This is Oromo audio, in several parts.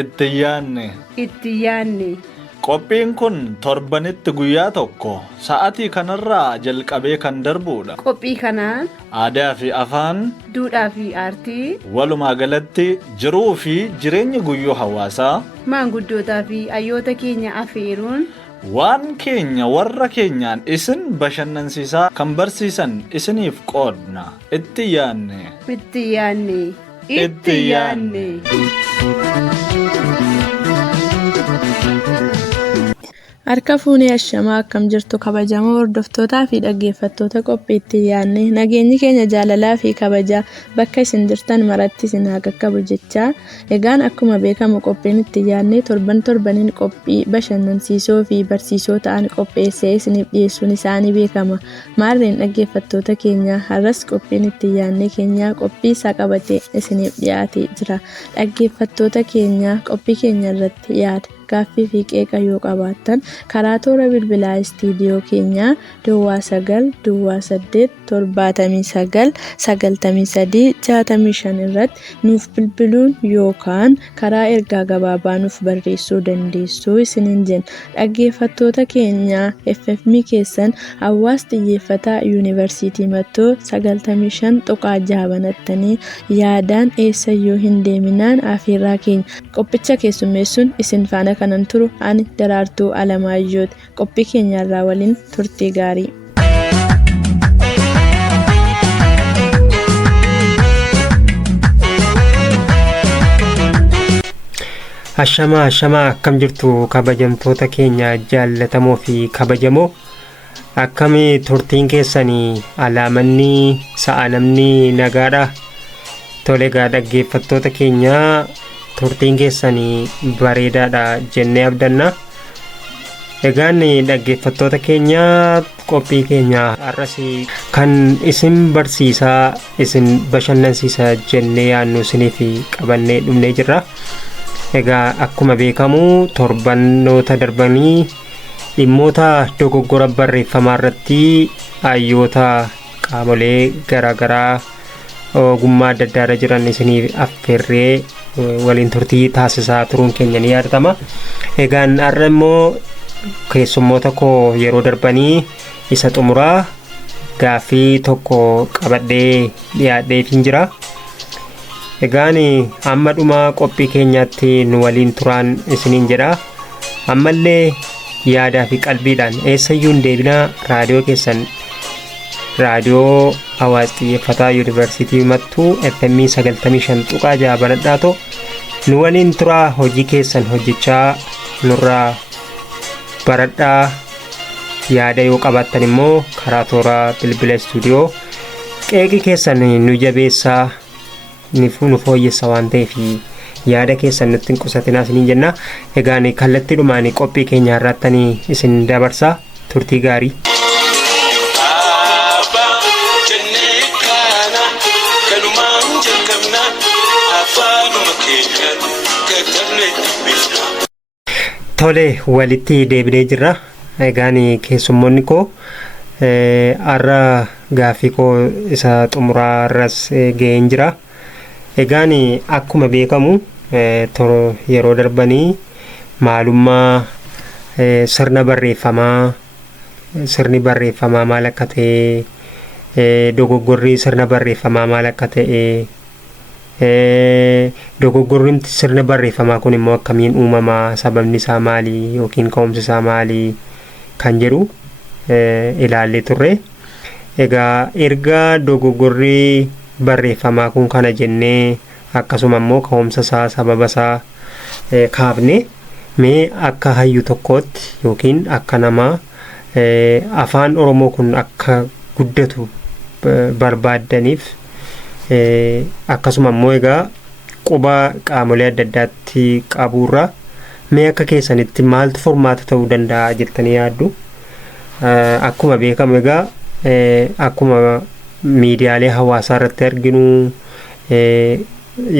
Itti yaanne. Itti yaanne. Qophiin kun torbanitti guyyaa tokko sa'aatii kanarraa jalqabee kan darbudha. Qophii kanaan aadaa fi afaan, duudhaa fi aartii, walumaa galatti jiruu fi jireenya guyyuu hawaasaa, maanguddootaa fi hayyoota keenya afeeruun waan keenya warra keenyaan isin bashannansiisaa kan barsiisan isiniif qoodna. Itti yaanne. Itti yaanne. Itti yaanne. Harka fuunee ashamaa akkam jirtu kabajamoo hordoftootaa fi dhaggeeffattoota qophii itti yaanne nageenyi keenya jaalalaa fi kabajaa bakka isin jirtan maratti isin haa qaqqabu jechaa egaan akkuma beekamu qophiin itti yaanne torbaniin qophii bashannansiisoo fi barsiisoo ta'an qopheessee isiniif dhiyeessuun isaanii beekama. Maarreen dhaggeeffattoota keenya har'as qophiin itti yaanne keenya qophii isaa qabatee isiniif dhiyaatee jira. Dhaggeeffattoota keenya qophii keenya irratti yaada gaaffii fi qeeqa yoo qabaattan karaa toora bilbilaa istiidiyoo keenyaa Duwwaa 9 Duwwaa 8 79 93 65 irratti nuuf bilbiluun yookaan karaa ergaa gabaabaa nuuf barreessuu dandeessu isiniin jenna. Dhaggeeffattoota keenya FFM keessan Hawaas Xiyyeeffataa Yuunivarsiitii Mattoo 95.6 banattanii yaadaan eessayyuu hin deeminaan afeerraa keenya qophicha keessummeessuun isin faana kanan turu ani Daraartuu Alamaayyootti. Qophii keenyarraa waliin turtii gaarii. Ashamaa akkam jirtu kabajamtoota keenya jaallatamoo fi kabajamoo akkamii turtiin keessanii alaamanni sa'a namni nagaadha. Tole gaa dhaggeeffattoota keenya turtiin keessanii bareedaadha jennee abdanna. Egaan dhaggeeffattoota keenya qophii keenya har'as kan isin barsiisaa isin bashannansiisa jennee yaannu isiniif qabannee dhumnee jirra. Egaa akkuma beekamu torbanoota darbanii dhimmoota dogoggora barreeffamaa irratti hayyoota qaamolee garaagaraa ogummaa adda addaarra jiran isiniif affeerree waliin turtii taasisaa turuun keenya ni yaadatama. Egaan har'a immoo keessummoota koo yeroo darbanii isa xumuraa gaaffii tokko qabadhee dhiyaadheefin jira. Egaan amma dhuma qophii keenyaatti nu waliin turaan isiniin jedha. Ammallee yaadaa fi qalbiidhaan eessayyuu hin deebinaa raadiyoo keessan raadiyoo Hawaas Xiyyeeffataa Yuunivarsiitii Mattuu FM 95.6 banadhaatoo nu waliin turaa hojii keessan hojjechaa nurraa baradhaa. Yaada yoo qabaattan immoo karaa toora bilbila istuudiyoo qeeqi keessan nu jabeessaa nu fooyyessa waan ta'eef yaada keessan nutti hin qusatinaa isiniin jenna. Egaan kallattiidhumaan qophii keenya irrattanii isin dabarsaa turtii gaarii. Tole walitti deebinee jirra. Egaan keessummoonni koo har'a gaaffii koo isa xumuraa irras ga'een jira. Egaan akkuma beekamu yeroo darbanii maalummaa sirna barreeffamaa sirni barreeffamaa maal akka ta'e dogoggorri sirna barreeffamaa maal akka ta'e dogoggorri sirna barreeffamaa kun immoo akkamiin uumamaa sababni isaa maali yookiin ka'umsi isaa maali kan jedhu ilaallee turre. Egaa erga dogoggorri barreeffamaa kun kana jennee akkasuma immoo ka'umsa isaa sababa isaa kaafne mee akka hayyu tokkootti yookiin akka namaa afaan Oromoo kun akka guddatu barbaaddaniif akkasuma immoo egaa quba qaamolee adda addaatti qaburraa mee akka keessanitti maaltu formaata ta'uu danda'a jettanii yaaddu? Akkuma beekamu egaa akkuma miidiyaalee hawaasaa irratti arginu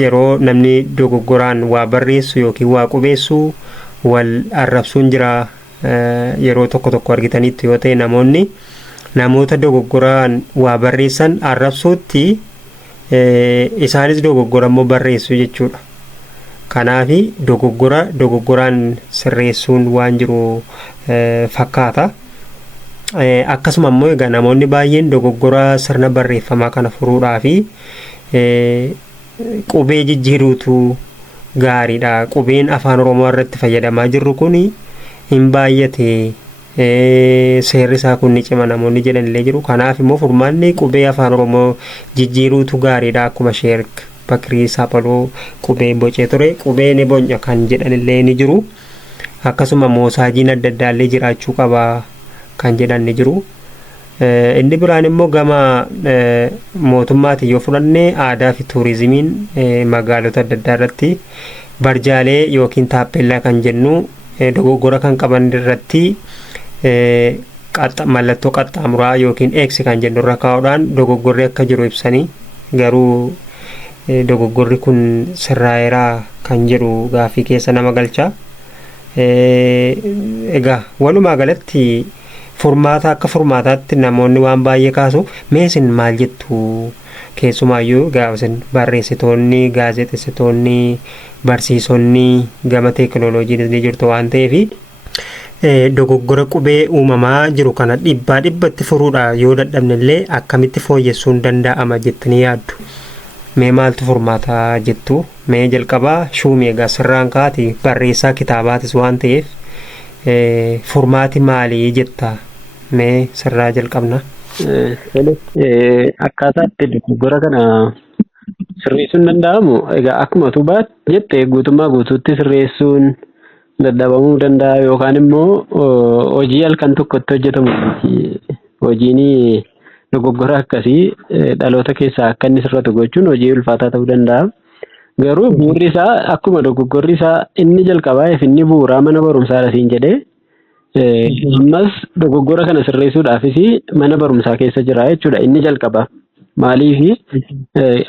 yeroo namni dogoggoraan waa barreessu yookiin waa qubeessu wal arrabsuun jira. Yeroo tokko argitanitti yoo ta'e namoota dogoggoraan waa barreessan arrabsuutti isaanis dogoggora immoo barreessu jechuudha. Kanaafi dogoggoraan sirreessuun waan jiru fakkaata. Akkasuma immoo egaa namoonni baay'een dogoggora sirna barreeffamaa kana furuudhaafi qubee jijjiiruutu gaariidha. Qubeen afaan Oromoo irratti fayyadamaa jirru kun hin baay'ate. Seerri isaa kun ni cima namoonni jedhanillee jiru. Kanaaf immoo furmaanni qubee afaan Oromoo jijjiiruutu gaariidha. Akkuma Sheek Bakirii Saphaloo qubee bocee ture qubee ni bonya kan jedhanillee ni jiru. Akkasuma moosaajiin adda addaallee jiraachuu qaba kan jedhan ni jiru. Inni biraan immoo gama mootummaatiin yoo fudhanne aadaa fi tuurizimiin magaalota adda addaa irratti barjaalee yookiin taappellaa kan jennu dogoggora kan qaban irratti mallattoo qaxxaamuraa yookiin X kan jennu irra kaa'uudhaan dogoggorri akka jiru ibsanii garuu dogoggorri kun sirraa'eeraa kan jedhu gaaffii keessa nama galcha. Egaa walumaa galatti furmaata akka furmaataatti namoonni waan baay'ee kaasu meesin maal jettu keessumaayyuu gaafsan barreessitoonni gaazexeessitoonni barsiisonni gama teekinooloojiin ni jirtu waan ta'eef dogoggora qubee uumamaa jiru kana dhibbatti furuudha yoo dadhabnellee akkamitti fooyyessuun danda'ama jettanii yaaddu? Mee maaltu furmaata jettu? Mee jalqabaa Shuumii egaa sirraan kaati barreessaa kitaabaatis waan ta'eef furmaati maalii jetta? Mee sirraa jalqabna. Akkaataa itti dogoggora kana sirreessuun danda'amu egaa akkuma tubaat jette guutummaa guutuutti sirreessuun dadhabamuu danda'a yookaan immoo hojii halkan tokkotti hojjetamu. Hojiin dogoggora akkasii dhaloota keessaa akka inni sirratu gochuun hojii ulfaataa ta'uu danda'a. Garuu bu'uurri isaa akkuma dogoggorri isaa inni jalqabaa inni bu'uuraa mana barumsaadha siin jedhee ammas dogoggora kana sirreessuudhaafis mana barumsaa keessa jira jechuudha inni jalqaba. Maaliif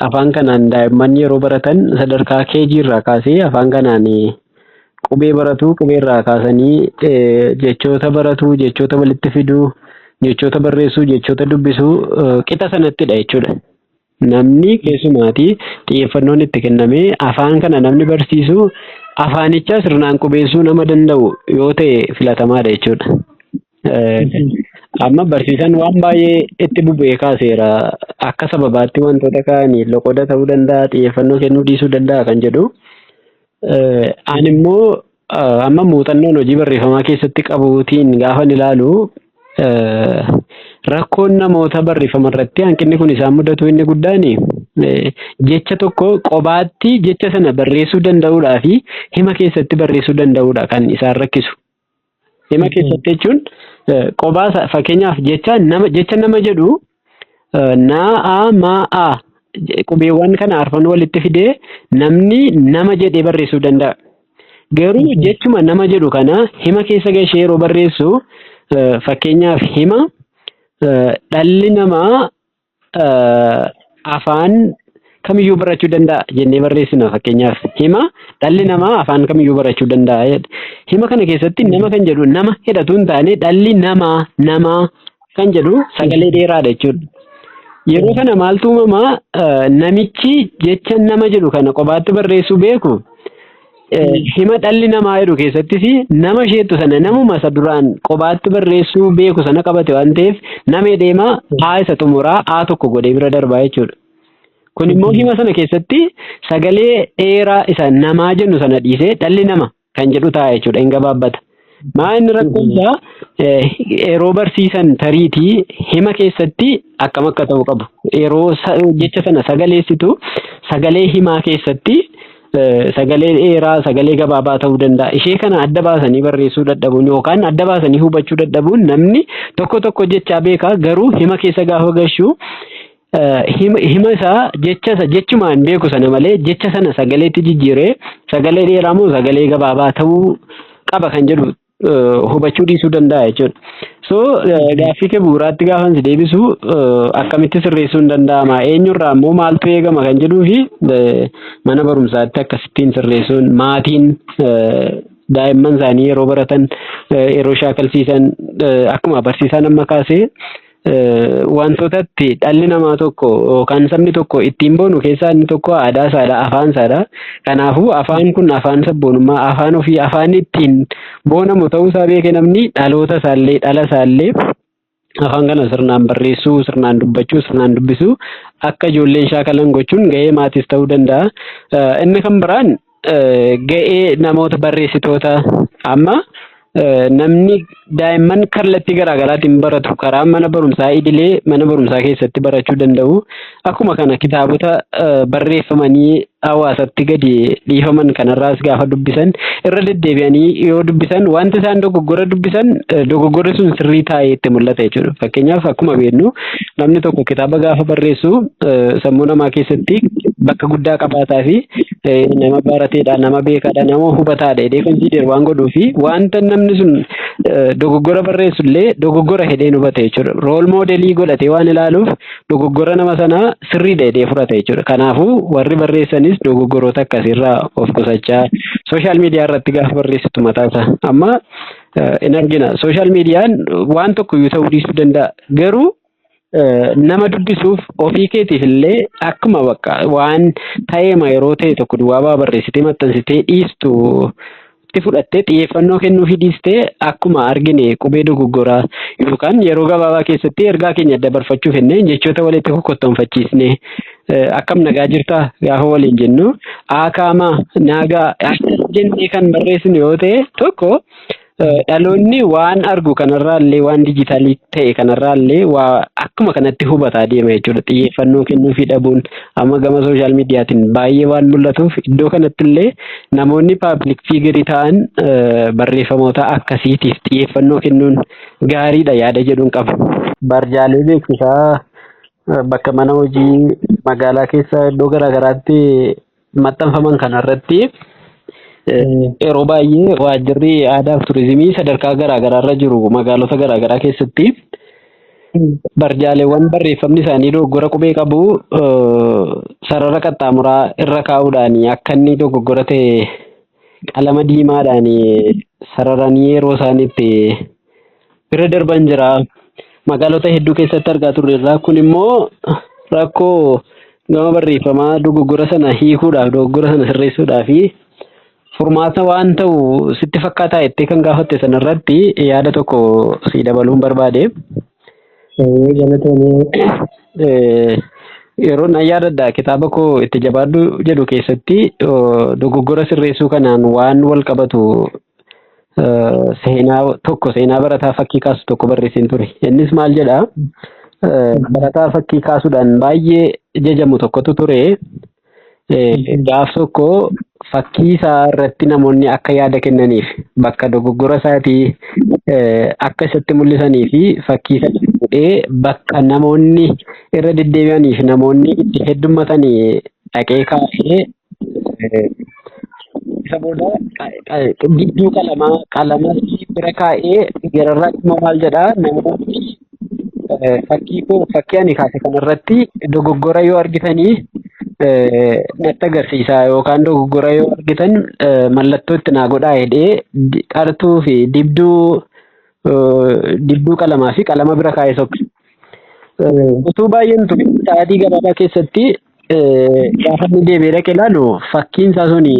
afaan kanaan daa'imman yeroo baratan sadarkaa keejii irraa kaasee afaan kanaan qubee baratu qubee irraa kaasanii jechoota baratu jechoota walitti fiduu jechoota barreessuu jechoota dubbisuu qixa sanattidha jechuudha. Namni keessumaatii xiyyeeffannoon itti kennamee afaan kana namni barsiisu afaanicha sirnaan qubeessuu nama danda'u yoo ta'e filatamaadha jechuudha. Amma barsiisan waan baay'ee itti bubbee kaaseera akka sababaatti wantoota kaanii loqoda ta'uu danda'a xiyyeeffannoo kennuu dhiisuu danda'a kan jedhu. Ani immoo amma muuxannoon hojii barreeffamaa keessatti qabuutiin gaafan ilaalu rakkoon namoota barreeffama irratti hanqinni kun isaan mudatu inni guddaan jecha tokko qobaatti jecha sana barreessuu danda'uudhaa fi hima keessatti barreessuu danda'uudha kan isaan rakkisu. Hima keessatti jechuun qobaa fakkeenyaaf jecha nama jedhu naa maa qubeewwan kana arfan walitti fidee namni nama jedhee barreessuu danda'a. Garuu jechuma nama jedhu kana hima keessa gashee yeroo barreessu fakkeenyaaf hima dhalli namaa afaan kamiyyuu barachuu danda'a jennee barreessina. Fakkeenyaaf hima dhalli namaa afaan kamiyyuu barachuu danda'a. Hima kana keessatti nama kan jedhu nama hidhatu hin taane dhalli namaa kan jedhu sagalee dheeraadha jechuudha. Yeroo kana maaltu uumamaa namichi jecha nama jedhu kana qobaatti barreessuu beeku hima dhalli namaa jedhu keessattis nama isheettu sana namuma isa duraan qobaatti barreessuu beeku sana qabate waan ta'eef namee deemaa haa isa xumuraa haa tokko godhee bira darbaa jechuudha. Kun immoo hima sana keessatti sagalee dheeraa isa namaa jennu sana dhiisee dhalli nama kan jedhu ta'a jechuudha hin gabaabbata. Maa inni rakkoonsaa yeroo barsiisan tariitii hima keessatti akkam akka ta'u qabu. Yeroo jecha sana sagaleessitu sagalee himaa keessatti sagalee dheeraa sagalee gabaabaa ta'uu danda'a. Ishee kana adda baasanii barreessuu dadhabuun yookaan adda baasanii hubachuu dadhabuun namni tokko jechaa beekaa garuu hima keessa gaafa gashu hima isaa jechumaan beeku sana malee jecha sana sagaleetti jijjiiree sagalee dheeraa moo sagalee gabaabaa ta'uu qaba kan jedhu hubachuu dhiisuu danda'a jechuudha. So gaaffii kee bu'uuraatti gaafan si deebisu akkamitti sirreessuun danda'ama eenyurraa immoo maaltu eegama kan jedhuu fi mana barumsaatti akkasittiin sirreessuun maatiin daa'imman isaanii yeroo baratan yeroo shaakalsiisan akkuma barsiisaan amma kaasee wantootatti dhalli namaa tokko yookaan sabni tokko ittiin boonu keessaa inni tokko aadaa isaadha, afaan isaadha. Kanaafuu afaan kun afaan sabboonummaa, afaan ofii, afaan ittiin boonamu ta'uu isaa beekee namni dhaloota isaallee, dhala isaallee afaan kana sirnaan barreessuu, sirnaan dubbachuu, sirnaan dubbisuu akka ijoolleen shaakalan gochuun ga'ee maatiis ta'uu danda'a. Inni kan biraan ga'ee namoota barreessitoota amma namni daa'imman kallattii garaagaraatiin baratu karaa mana barumsaa idilee mana barumsaa keessatti barachuu danda'u. Akkuma kana kitaabota barreeffamanii hawaasatti gadi dhiifaman kanarraas gaafa dubbisan irra deddeebi'anii yoo dubbisan wanti isaan dogoggora dubbisan dogoggorri sun sirrii taa'ee itti mul'ata jechuudha. Fakkeenyaaf akkuma beeknu namni tokko kitaaba gaafa barreessu sammuu namaa keessatti bakka guddaa qabaataa fi nama barateedha, nama beekaadha, nama hubataadha jedhee konsiider waan godhuu fi wanta namni sun dogoggora barreessullee dogoggora jedhee hubata jechuudha. Rool moodelii godhatee waan ilaaluuf dogoggora nama sanaa sirriidha jedhee fudhata jechuudha. Kanaafuu warri barreessanis dogoggoroota akkasiirraa of qusachaa sooshaal miidiyaa irratti gaafa barreessitu mataasaa amma in argina. Sooshaal miidiyaan waan tokko iyyuu ta'uu dhiisuu danda'a. Garuu nama dubbisuuf ofii keetiif illee akkuma bakka waan ta'eema yeroo ta'e tokko duwwaabaa barreessitee maxxansitee dhiistu itti fudhattee xiyyeeffannoo kennuufii dhiistee akkuma argine qubee dogoggoraa yookaan yeroo gabaabaa keessatti ergaa keenya dabarfachuuf jennee jechoota walitti kokkottoonfachiisne akkam nagaa jirtaa gaafa waliin jennu aakaamaa nagaa jennee kan barreessinu yoo ta'e tokko dhaloonni waan argu kanarraallee waan dijitaalii ta'e kanarraallee waa akkuma kanatti hubataa deema jechuudha. Xiyyeeffannoo kennuufii dhabuun amma gama sooshaal miidiyaatiin baay'ee waan mul'atuuf iddoo kanattillee namoonni paabliik fiigirii ta'an barreeffamoota akkasiitiif xiyyeeffannoo kennuun gaariidha yaada jedhuun qabu. Barjaalee beeksisaa bakka mana hojii magaalaa keessa iddoo garaagaraatti maxxanfaman kanarratti yeroo baay'ee waajjirri aadaa fi turizimii sadarkaa garaagaraarra jiru magaalota garaagaraa keessatti barjaaleewwan barreeffamni isaanii dogoggora qubee qabu sarara qaxxaamuraa irra kaa'uudhaan akka inni dogoggora ta'e qalama diimaadhaan sararanii yeroo isaan itti bira darban jira. Magaalota hedduu keessatti argaa turreerra. Kun immoo rakkoo gama barreeffamaa dogoggora sana hiikuudhaaf dogoggora sana sirreessuudhaaf furmaata waan ta'u sitti fakkaataa jettee kan gaafatte sanarratti yaada tokko si dabaluun barbaade. Yeroo na yaadadha kitaaba koo itti jabaadhu jedhu keessatti dogoggora sirreessuu kanaan waan wal qabatu seenaa barataa fakkii kaasu tokko barreessin ture. Innis maal jedha barataa fakkii kaasuudhaan baay'ee jajamu tokkotu ture. Gaaf tokko fakkii isaa irratti namoonni akka yaada kennaniif bakka dogoggora isaatii akka isatti mul'isanii fi fakkii sana fuudhee bakka namoonni irra deddeebi'aniif namoonni itti heddummatanii dhaqee kaasee isa booda gidduu qalamas bira kaa'ee gararraatti immoo maal jedhaa namoonni fakkii ani kaase kanarratti dogoggora yoo argitanii natti agarsiisaa yookaan dogoggora yoo argitan mallattoo itti naa godhaa jedhee qartuu fi dibduu qalamaa fi qalama bira kaa'ee sokke. Utuu baay'een ture sa'aatii gabaabaa keessatti gaafa inni deebi'ee dhaqee ilaalu fakkiin isaa suni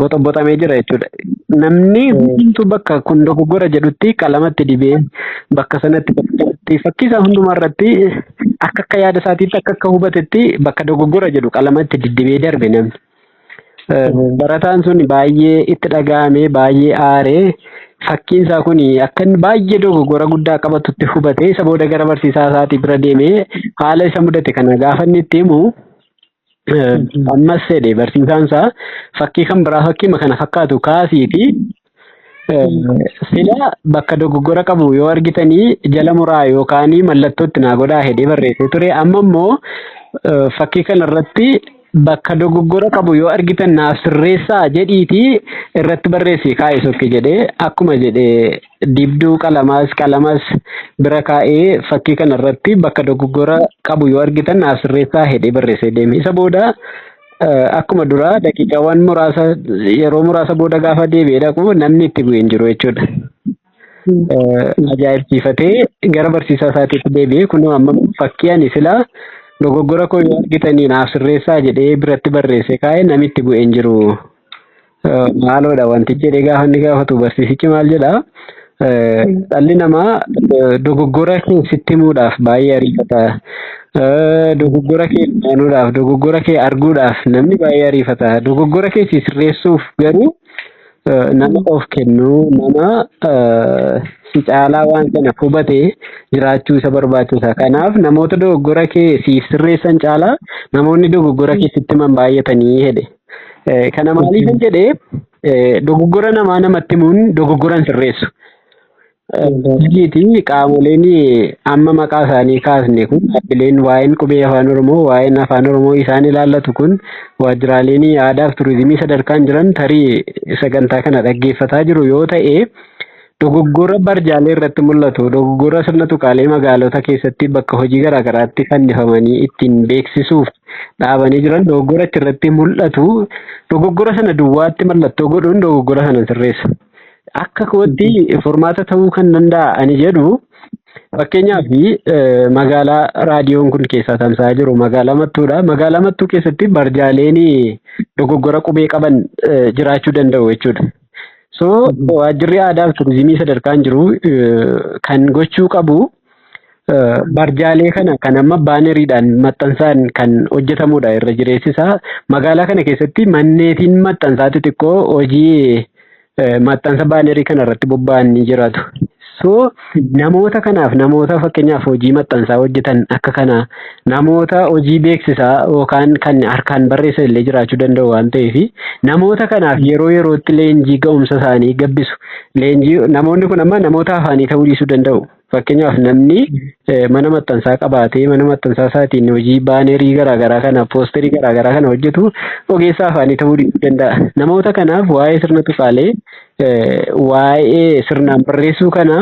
boxoboxamee jira jechuudha. Namni hundumtuu bakka kun dogoggora jedhutti qalamatti dibee bakka sanatti fakkii isaa hundumaa irratti akka yaada isaatiitti akka hubatetti bakka dogoggora jedhu qalamatti diddibee darbe namni. Barataan sun baay'ee itti dhaga'amee baay'ee aaree fakkiin isaa kun akka baay'ee dogoggora guddaa qabatutti hubatee isa booda gara barsiisaa isaatii bira deemee haala isa mudate kana gaafa inni itti himu ammas jedhe barsiisaan isaa fakkii kan biraa fakkiima kana fakkaatu kaasiiti sila bakka dogoggora qabu yoo argitanii jala muraa yookaan mallattootti naa godhaa jedhee barreessee ture. Amma immoo fakkii kanarratti bakka dogoggora qabu yoo argitan naaf sirreessaa jedhiiti irratti barreessi kaa'ee sokke jedhee akkuma jedhee dibduu qalamas bira kaa'ee fakkii kanarratti bakka dogoggora qabu yoo argitan naaf sirreessaa jedhee barreessee deeme. Isa booda akkuma duraa daqiiqaawwan muraasa yeroo muraasa booda gaafa deebi'ee dhaqu namni itti bu'ee hin jiru jechuudha. ajaa'ibsiifatee gara barsiisaa isaatiitti deebi'ee kunoo amma fakkii ani silaa dogoggora koo yoo argitanii naaf sirreessaa jedhee biratti barreesse kaa'ee namitti bu'een jiru. Maaloodha wanti jedhee gaafa inni gaafatu barsiisichi maal jedhaa? Dhalli namaa dogoggora kee sitti himuudhaaf baay'ee ariifata. Dogoggora kee dhaanuudhaaf, dogoggora kee arguudhaaf namni baay'ee ariifata. Dogoggora kee sirreessuuf garuu nama of kennu, nama si caalaa waan kana hubatee jiraachuu isa barbaachisa. Kanaaf namoota dogoggora kee siif sirreessan caalaa namoonni dogoggora kee sitti himan baay'atanii jedhe. Kana maaliifan jedhee dogoggora namaa namatti himuun dogoggoran sirreessu. Jiiti qaamoleen amma maqaa isaanii kaasne kun dhaabbileen waa'een qubee afaan Oromoo, waa'een afaan Oromoo isaan ilaallatu kun waajjiraaleen aadaa fi turizimii sadarkaan jiran tarii sagantaa kana dhaggeeffataa jiru yoo ta'e dogoggora barjaalee irratti mul'atu, dogoggora sirna tuqaalee magaalota keessatti bakka hojii garaagaraatti fannifamanii ittiin beeksisuuf dhaabanii jiran dogoggora irratti mul'atu. Dogoggora sana duwwaatti mallattoo godhuun dogoggora sana sirreessa. Akka kootti furmaata ta'uu kan danda'a ani jedhu fakkeenyaaf magaalaa raadiyoon kun keessaa tamsa'aa jiru magaalaa Mattuudha. Magaalaa Mattuu keessatti barjaaleen dogoggora qubee qaban jiraachuu danda'u jechuudha. So waajjirri aadaa fi turizimii sadarkaan jiru kan gochuu qabu barjaalee kana kan amma baaneriidhaan maxxansaan kan hojjetamudha irra jireessisaa. Magaalaa kana keessatti manneetiin maxxansaa xixiqqoo hojii maxxansa baanerii kana irratti bobba'an ni jiraatu. So namoota kanaaf namoota fakkeenyaaf hojii maxxansaa hojjetan akka kana namoota hojii beeksisaa yookaan kan harkaan barreessan illee jiraachuu danda'u waan ta'eef namoota kanaaf yeroo yerootti leenjii ga'umsa isaanii gabbisu. Leenjii namoonni kun amma namoota afaanii ta'uu dhiisuu danda'u. Fakkeenyaaf namni mana maxxansaa qabaatee mana maxxansaa isaatiin hojii baanerii garaagaraa kana poosterii garaagaraa kana hojjetu ogeessa afaanii ta'uu dhiisuu danda'a. Namoota kanaaf waa'ee sirna tuqaalee waa'ee sirnaan barreessuu kana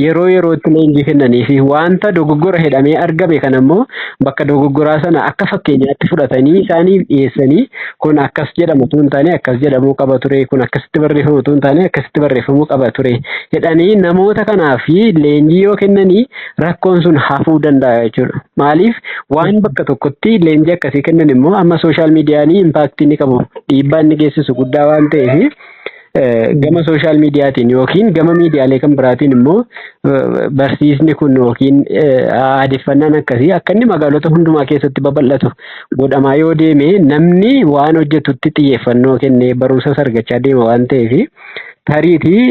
yeroo yerootti leenjii kennanii fi wanta dogoggora jedhamee argame kan ammoo bakka dogoggoraa sana akka fakkeenyaatti fudhatanii isaaniif dhiyeessanii kun akkas jedhamu utuu hin taane akkas jedhamuu qaba ture, kun akkasitti barreeffamu utuu hin taane akkasitti barreeffamuu qaba ture jedhanii namoota kanaaf leenjii yoo kennanii rakkoon sun hafuu danda'a jechuudha. Maaliif waan bakka tokkotti leenjii akkasii kennan immoo amma sooshaal miidiyaanii impaaktii ni qabu, dhiibbaa inni geessisu guddaa waan ta'eef gama sooshaal miidiyaatiin yookiin gama miidiyaalee kan biraatiin immoo barsiisni kun yookiin aadeffannaan akkasii akka inni magaalota hundumaa keessatti babal'atu godhamaa yoo deeme namni waan hojjetutti xiyyeeffannoo kennee barumsa argachaa deema waan ta'eef tariitii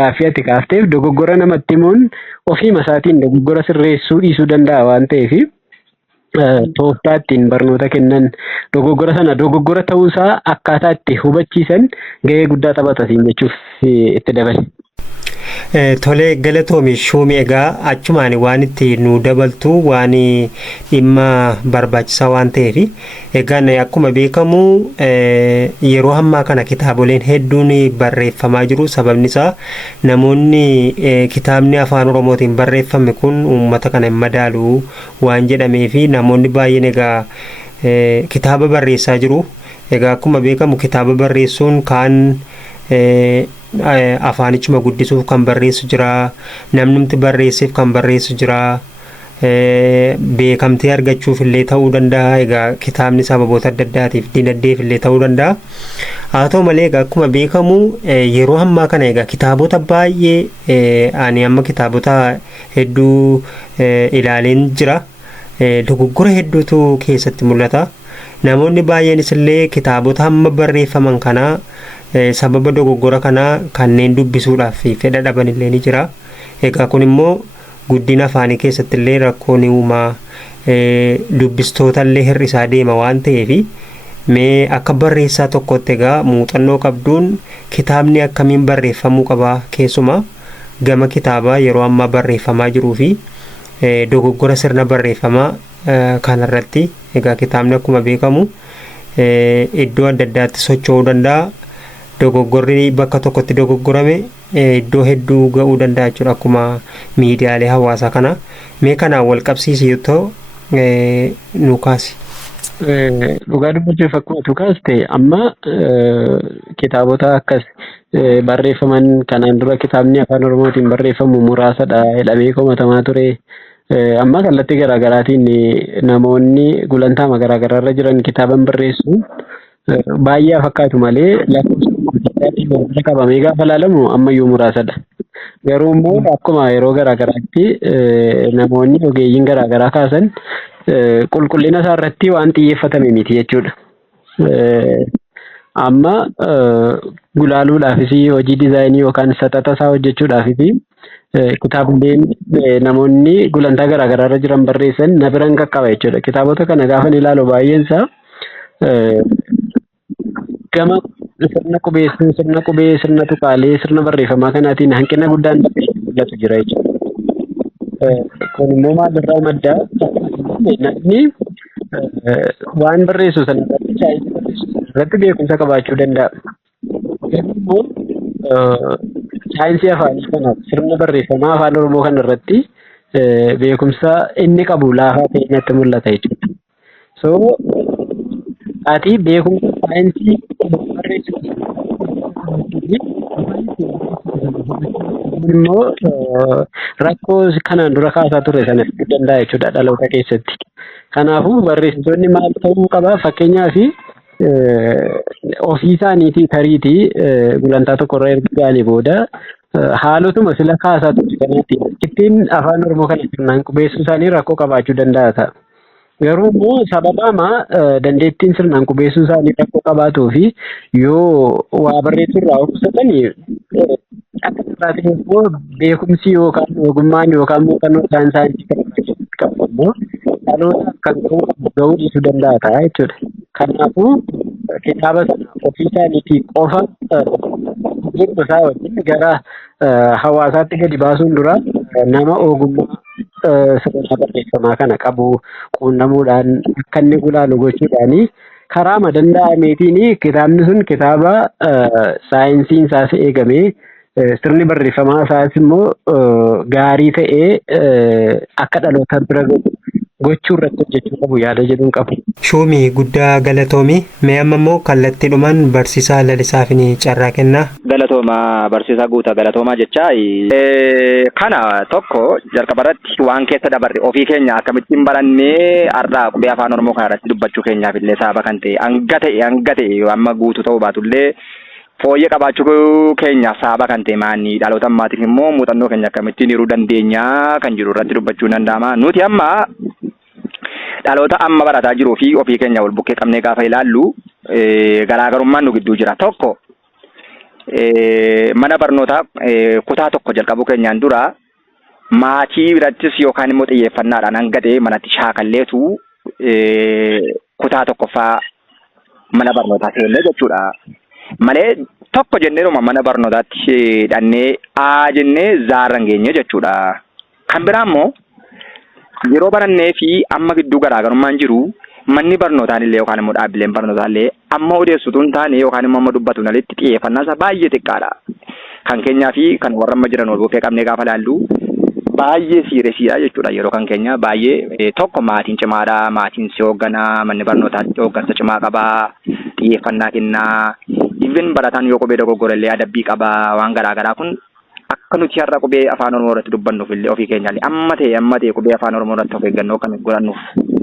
gaaffii ati kaafteef dogoggora namatti himuun ofii isaatiin dogoggora sirreessuu dhiisuu danda'a waan ta'eef tooftaa ittiin barnoota kennan dogoggora sana dogoggora ta'uusaa akkaataa itti hubachiisan gahee guddaa taphata jechuuf itti dabale. Tolee galatoomi Shuumii egaa achumaan waan itti nu dabaltu waan dhimma barbaachisaa waan ta'eef egaa akkuma beekamu yeroo ammaa kana kitaaboleen hedduun barreeffamaa jiru. Sababni isaa namoonni kitaabni afaan Oromootiin barreeffame kun uummata kana hin madaalu waan jedhameef namoonni baay'een egaa kitaaba barreessaa jiru. Egaa akkuma beekamu kitaaba barreessuun kaan afaanichuma guddisuuf kan barreessu jira, namnumti barreesseef kan barreessu jira, beekamtii argachuuf illee ta'uu danda'a. Egaa kitaabni sababoota adda addaatiif dinagdeef illee ta'uu danda'a. Haa ta'u malee egaa akkuma beekamu yeroo ammaa kana egaa kitaabota baay'ee ani amma kitaabota hedduu ilaaleen jira. Dogoggora hedduutu keessatti mul'ata. Namoonni baay'eenis illee kitaabota amma barreeffaman kana sababa dogoggora kanaa kanneen dubbisuudhaaf fedha dhaban illee ni jira. Egaa kun immoo guddina afaanii keessatti illee rakkoon uumaa dubbistoota illee hir'isaa deema waan ta'eef mee akka barreessaa tokkotti egaa muuxannoo qabduun kitaabni akkamiin barreeffamuu qaba keessumaa gama kitaabaa yeroo ammaa barreeffamaa jiruu fi dogoggora sirna barreeffamaa kanarratti egaa kitaabni akkuma beekamu iddoo adda addaatti socho'uu danda'a. Dogoggorri bakka tokkotti dogoggorame iddoo hedduu ga'uu danda'a jechuudha akkuma miidiyaalee hawaasaa kana. Mee kanaan wal qabsiisi yoo ta'u nu kaasi. Dhugaa dubbachuuf akkuma tu kaaste amma kitaabota akkas barreeffaman kanaan dura kitaabni afaan oromootiin barreeffamu muraasadha jedhamee komatamaa ture. Amma kallattii garaagaraatiin namoonni gulantaama garaagaraarra jiran kitaaban barreessu baay'ee fakkaatu malee lakkoofsa qabamee gaafa ilaalamu ammayyuu muraasadha. Garuu immoo akkuma yeroo garaagaraatti namoonni ogeeyyiin garaagaraa kaasan qulqullina isaa irratti waan xiyyeeffatame miti jechuudha. Amma gulaaluudhaafis hojii diizaayinii yookaan saxaxa isaa hojjechuudhaafis kitaabileen namoonni gulantaa garaagaraarra jiran barreessan na biran qaqqaba jechuudha. Kitaabota kana gaafan ilaalu baay'een isaa gama sirna qubeessuu, sirna qubee, sirna tuqaalee, sirna barreeffamaa kanaatiin hanqina guddaan mul'atu jira jechuudha. Kun immoo maalirraa madda? Namni waan barreessu sana irratti beekumsa qabaachuu danda'a. Garuu immoo saayinsii afaanii kanaaf sirna barreeffamaa afaan Oromoo kana irratti beekumsa inni qabu laafaa ta'e natti mul'ata jechuudha. So ati beekumsa saayinsii barreessuu immoo rakkoo kanaan dura kaasaa ture sana fiduu danda'a jechuudha dhaloota keessatti. Kanaafuu barreessitoonni maal ta'uu qaba? Fakkeenyaaf ofii isaaniitii tariitii gulantaa tokkorra erga ga'anii booda haalotuma sila kaasaa ture kanatti ittiin afaan Oromoo kana sirnaan qubeessuu isaanii rakkoo qabaachuu danda'a ta'a. Garuu immoo sababaama dandeettiin sirnaan qubeessuu isaanii rakkoo qabaatuu fi yoo waa barreessuu irraa obsatanii akka sirraatiin immoo beekumsi yookaan ogummaan yookaan muuxannoo isaan saayinsii qabu immoo dhaloota kan ga'uu dhiisuu danda'a ta'a jechuudha. Kanaafuu kitaaba sana ofii isaaniitii qofa jirma isaa wajjin gara hawaasaatti gadi baasuun dura nama ogummaa sirna barreeffamaa kana qabu quunnamuudhaan akka inni gulaalu gochuudhaani karaa danda'ameetiin kitaabni sun kitaaba saayinsiin isaas eegamee sirni barreeffamaa isaas immoo gaarii ta'ee akka dhaloota bira gochuu irratti hojjechuu qabu yaada jedhuun qabu. Shuumii guddaa galatoomii mee amma immoo kallattiidhumaan barsiisaa lalisaaf ni carraa kenna. Galatooma barsiisaa guutaa galatoomaa jechaa kana tokko jalqabarratti waan keessa dabarre ofii keenya akkamittiin barannee har'aa qubee afaan Oromoo kana irratti dubbachuu keenyaaf illee sababa kan ta'e hanga ta'e amma guutuu ta'uu baatullee fooyyee qabaachuu keenyaaf sababa kan ta'e maanni dhaloota ammaatiif immoo muuxannoo keenya akkamittiin hiruu dandeenya kan jiru irratti dubbachuu danda'ama. Nuti amma dhaloota amma barataa jiruu fi ofii keenya wal bukkee qabnee gaafa ilaallu garaagarummaan nu gidduu jira. Tokko mana barnootaa kutaa tokko jalqabuu keenyaan dura maatii birattis yookaan immoo xiyyeeffannaadhaan hanga ta'e manatti shaakalleetu kutaa tokkoffaa mana barnootaa seennee jechuudha. Malee tokko jenneeruma mana barnootaatti hidhannee jennee zaarran geenye jechuudha. Kan biraa immoo yeroo barannee fi amma gidduu garaagarummaan jiru manni barnootaan illee yookaan immoo dhaabbileen barnootaa illee amma odeessituun taane yookaan immoo amma dubbatuun alitti xiyyeeffannaa isaa baay'ee xiqqaadha. Kan keenyaa fi kan warra amma jiran wal bukkee qabnee gaafa ilaallu baay'ee siiresiidha jechuudha. Yeroo kan keenya baay'ee tokko maatiin cimaadha, maatiin si hoogganaa, manni barnootaa hooggansa cimaa qabaa, xiyyeeffannaa kennaa, even barataan yoo qubee dogoggora illee adabbii qabaa waan garaagaraa kun akka nuti har'a qubee afaan Oromoo irratti dubbannuuf illee ofii keenyaallee amma ta'e qubee afaan Oromoo irratti of eeggannoo kan godhannuuf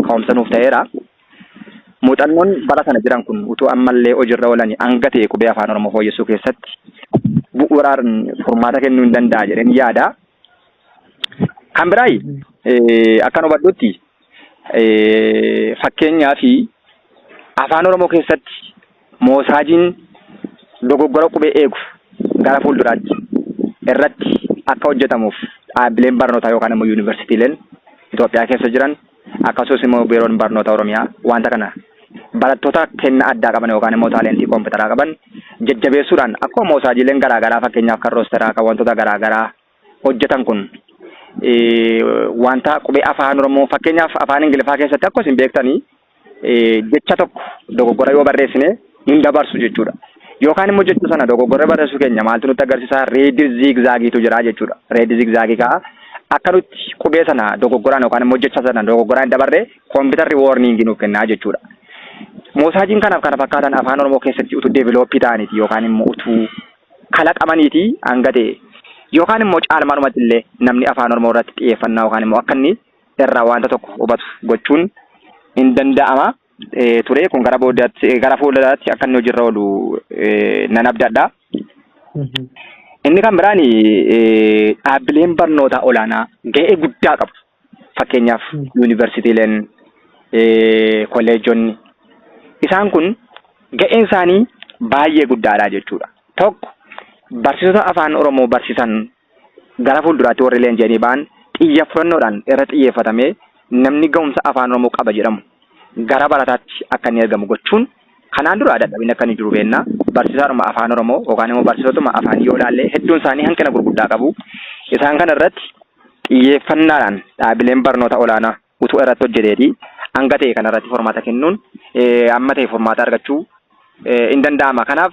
ka'umsa nuuf ta'eera. Muuxannoon bara sana jiran kun utuu ammallee hojiirra oolanii hanga ta'e qubee afaan Oromoo fooyyessuu keessatti bu'uuraan furmaata kennuu hin danda'a jedheen yaada. Kan biraa akka nu hubadhutti fakkeenyaa fi afaan Oromoo keessatti moosaajiin dogoggora qubee eegu gara fuulduraatti irratti akka hojjetamuuf dhaabbileen barnootaa yookaan immoo yuunivarsiitiileen Itoophiyaa keessa jiran akkasumas immoo biiroon barnoota Oromiyaa wanta kana barattoota kenna addaa qaban yookaan immoo taalentii kompiitaraa qaban jajjabeessuudhaan akkuma moosaajiileen garaagaraa fakkeenyaaf kan roosteraa kan wantoota garaagaraa hojjetan kun wanta qubee afaan Oromoo fakkeenyaaf afaan Ingiliffaa keessatti akkuma isin beektanii jecha tokko dogoggora yoo barreessine hin dabarsu jechuudha. Yookaan immoo jechuu sana dogoggora barreessuu keenya maaltu nutti agarsiisa reedii ziigzaagiitu jira jechuudha. Reedii ziigzaagii ka'a akka nutti qubee sana dogoggoraan yookaan immoo jecha sana dogoggoraan dabarre kompiitarri woorniingii nuuf kennaa jechuudha. Moosaajiin kanaaf kana fakkaatan afaan Oromoo keessatti utuu deevilooppii ta'aniiti yookaan immoo utuu kalaqamaniiti hanga ta'e yookaan immoo caalmaanumatti illee namni afaan Oromoo irratti xiyyeeffannaa yookaan immoo akka inni irraa wanta tokko hubatu gochuun hin danda'ama ture kun gara booddaatti gara fuulduraatti akka inni hojiirra oolu nan abdadha. Inni kan biraan dhaabbileen barnoota olaanaa ga'ee guddaa qabu. Fakkeenyaaf yuunivarsiitiileen kolleejonni isaan kun ga'een isaanii baay'ee guddaadha jechuudha. Tokko barsiisota afaan Oromoo barsiisan gara fuulduraatti warri leenji'anii ba'an xiyyeeffannoodhaan irra xiyyeeffatamee namni ga'umsa afaan Oromoo qaba jedhamu gara barataatti akka inni ergamu gochuun kanaan dura dadhabinni akka inni jiru beekna. Barsiisaadhuma afaan Oromoo yookaan immoo barsiisotuma afaan yoo ilaalle hedduun isaanii hanqina gurguddaa qabu. Isaan kana irratti xiyyeeffannaadhaan dhaabbileen barnoota olaanaa utuu irratti hojjeteeti hanga ta'e kana irratti furmaata kennuun amma ta'e furmaata argachuu hin danda'ama. Kanaaf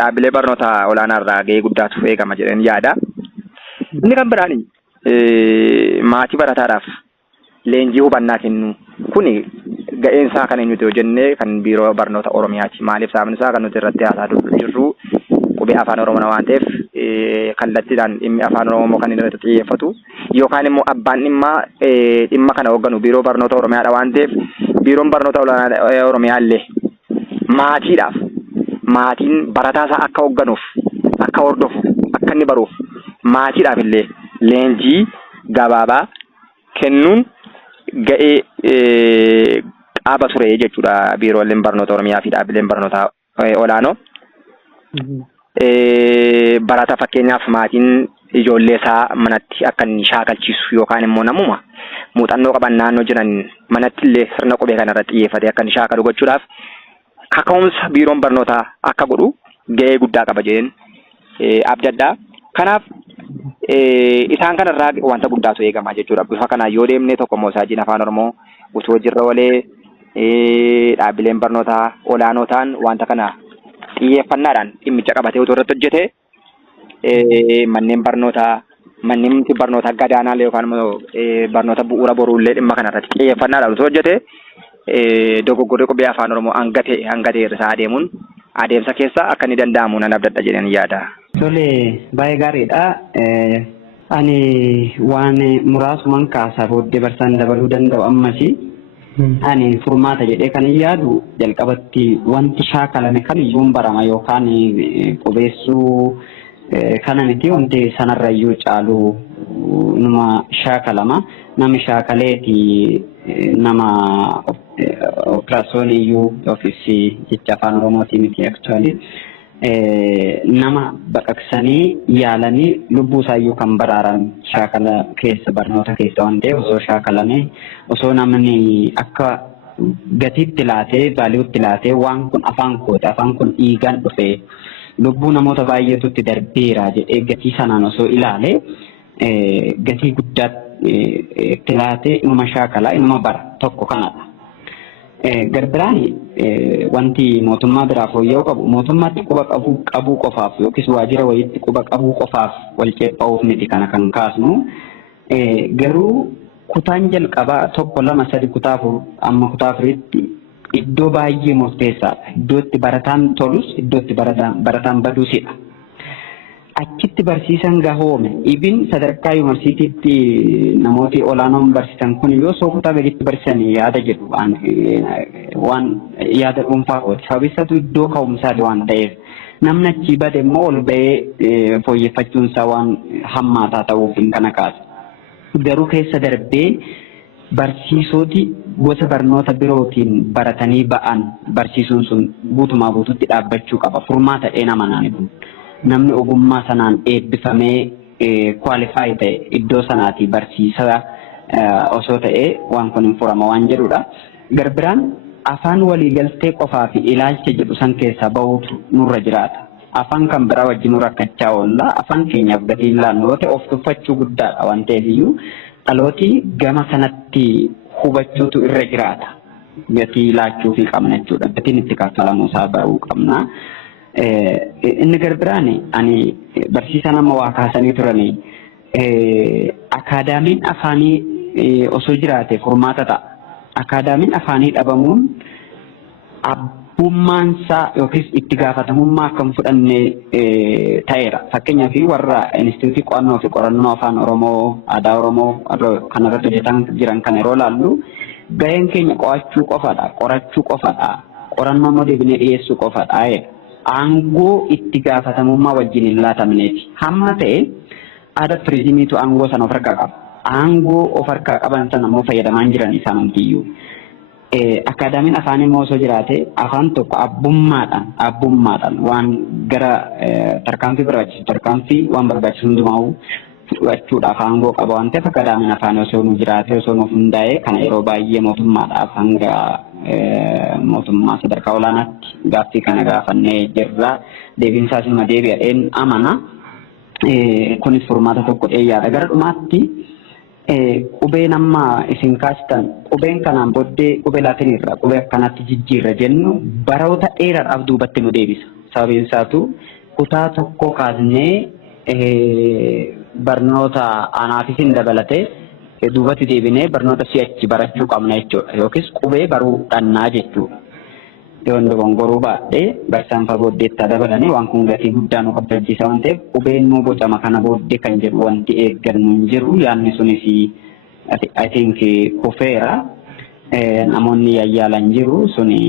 dhaabbilee barnoota olaanaa irraa ga'ee guddaatu eegama jedheen yaada. Inni kan biraan maatii barataadhaaf leenjii hubannaa kennu kuni ga'een isaa kan eenyuti yoo jenne kan biiroo barnoota Oromiyaati. Maaliif sababni isaa kan nuti irratti haasaa jirru qubee afaan Oromoo waan ta'eef kallattiidhaan dhimmi afaan Oromoo kan inni irratti xiyyeeffatu yookaan immoo abbaan dhimma kana hoogganu biiroo barnoota Oromiyaadha waan ta'eef biiroon barnoota olaanaa Oromiyaa illee maatiidhaaf maatiin barataasaa akka hoogganuuf akka hordofu akka inni baruuf maatiidhaaf illee leenjii gabaabaa kennuun ga'ee qaba ture jechuudha biirooleen barnoota Oromiyaa fi dhaabbileen barnoota olaanoo. Barataa fakkeenyaaf maatiin ijoollee isaa manatti akka inni shaakalchiisu yookaan immoo namuma muuxannoo qaban naannoo jiran manatti illee sirna qubee kana irratti xiyyeeffatee akka inni shaakalu gochuudhaaf kaka'umsa biiroon barnootaa akka godhu ga'ee guddaa qaba jedheen abdadhaa. Kanaaf isaan kanarraa wanta guddaatu eegama jechuudha. Bifa kanaan yoo deemne tokko moosaajiin afaan Oromoo utuu hojiirra oolee dhaabbileen barnootaa olaanoo ta'an wanta kana xiyyeeffannaadhaan dhimmicha qabatee utuu irratti hojjete manneen barnootaa gadaanaa yookaan barnoota bu'uura boruullee dhimma kanarratti xiyyeeffannaadhaan utuu hojjete dogoggorri qubee afaan Oromoo hanga ta'e irra adeemuun adeemsa keessa akka inni danda'amu nan abdadha jedheen yaada. Tole baay'ee gaariidha. Ani waan muraasumaan kaasaa booddee barsaan dabaluu danda'u ammasi. Ani furmaata jedhee kan yaadu jalqabatti wanti shaakalame kamiyyuu barama yookaan qubeessuu kana miti wanti sanarrayyuu caalu nama shaakalama. Namni shaakaleeti nama operaasyooniyyuu ofiisi jecha afaan Oromootii miti actually. Nama baqaqsanii yaalanii lubbuu isaayyuu kan baraaran shaakala keessa barnoota keessa waan ta'eef osoo shaakalame osoo namni akka gatiitti laatee baali'uutti laatee waan kun afaan kooti afaan kun dhiigaan dhufee lubbuu namoota baay'eetutti darbeera jedhee gatii sanaan osoo ilaale gatii guddaatti itti laatee inuma shaakalaa inuma bara tokko kanadha. Garbiraan wanti mootummaa biraa fooyya'uu qabu mootummaatti quba qabuu qofaaf yookiis waajjira wayiitti quba qabuu qofaaf wal ceephaa'uuf miti kana kan kaasnu garuu kutaan jalqabaa tokko lama sadi kutaa afur amma kutaa afuritti iddoo baay'ee murteessaadha. Iddoo itti barataan tolus iddoo itti barataan baduusidha. Achitti barsiisan gahoome ibin sadarkaa yuunivarsiitiitti namooti olaanoon barsiisan kun yoo kutaa gaditti barsiisan yaada jedhu waan yaada dhuunfaa kooti. Sababisatu iddoo ka'umsaati waan ta'eef namni achii bade immoo ol ba'ee fooyyeffachuunsaa waan hammaataa ta'uuf kana kaasa. Garuu keessa darbee barsiisoti gosa barnoota birootiin baratanii ba'an barsiisuun sun guutumaa guututti dhaabbachuu qaba. Furmaata dheena manaan kun. Namni ogummaa sanaan eebbifamee kwaalifaayi ta'e iddoo sanaati barsiisaa osoo ta'e waan kun hin furama waan jedhudha. Garbiraan afaan waliigaltee qofaa fi ilaalcha jedhu san keessaa bahuutu nurra jiraata. Afaan kan biraa wajjin nu rakkachaa oolla. Afaan keenyaaf gatii laannu yoo ta'e of tuffachuu guddaadha waan ta'eef iyyuu dhalooti gama sanatti hubachuutu irra jiraata. Gatii laachuu fi qabna jechuudha. Gatiin itti kaffalamu isaa baruu qabna. Inni garbiraan ani barsiisaa nama waa kaasanii turanii akaadaamiin afaanii osoo jiraate furmaata ta'a. Akaadaamiin afaanii dhabamuun abbummaansaa yookiis itti gaafatamummaa kan fudhanne ta'eera. Fakkeenyaaf warra Inistituutii Qo'annoo fi Qorannoo Afaan Oromoo, Aadaa Oromoo kanarratti hojjetan jiran kan yeroo laallu gaheen keenya qo'achuu qofadha, qorachuu qofadha, qorannoo immoo deebinee dhiyeessuu qofadha. Aangoo itti gaafatamummaa wajjin hin laatamneeti. Hamma ta'e aadaa turizimiitu aangoo sana of harkaa qaba. Aangoo of harkaa qaban sana immoo fayyadamaa jiran isaan hundiyyuu. Akaadaamiin afaan immoo osoo jiraate afaan tokko abbummaadhaan waan gara tarkaanfii barbaachisu tarkaanfii waan barbaachisu hundumaa fudhachuudhaaf aangoo qaba waan ta'eef akaadaamiin afaan osoo nu jiraate osoo nuuf hundaa'e kana yeroo baay'ee mootummaadhaaf hanga mootummaa sadarkaa olaanaatti gaaffii kana gaafannee jirra. Deebiinsaas nama deebi'adheen amana. Kunis furmaata tokko dheeyyaadha. Gara dhumaatti qubeen amma isin kaastan qubeen kanaan booddee qubee laatinirraa qubee akkanatti jijjiirra jennu baroota dheeraadhaaf duubatti nu deebisa. Sababiin isaatu kutaa tokko kaasnee barnoota anaafis hin dabalatee duubatti deebinee barnoota si'achi barachuu qabna jechuudha. Yookiis qubee baruu dhannaa jechuudha. Yoon dogongoruu baadhee barsiisaan booddeettaa dabalanii waan kun gatii guddaa nu qabdachiisa waan ta'eef qubeen nu bocama kana booddee kan jedhu wanti eeggannu hin jiru. Yaadni sunis I think kufeera. Namoonni yayyaalan jiru suni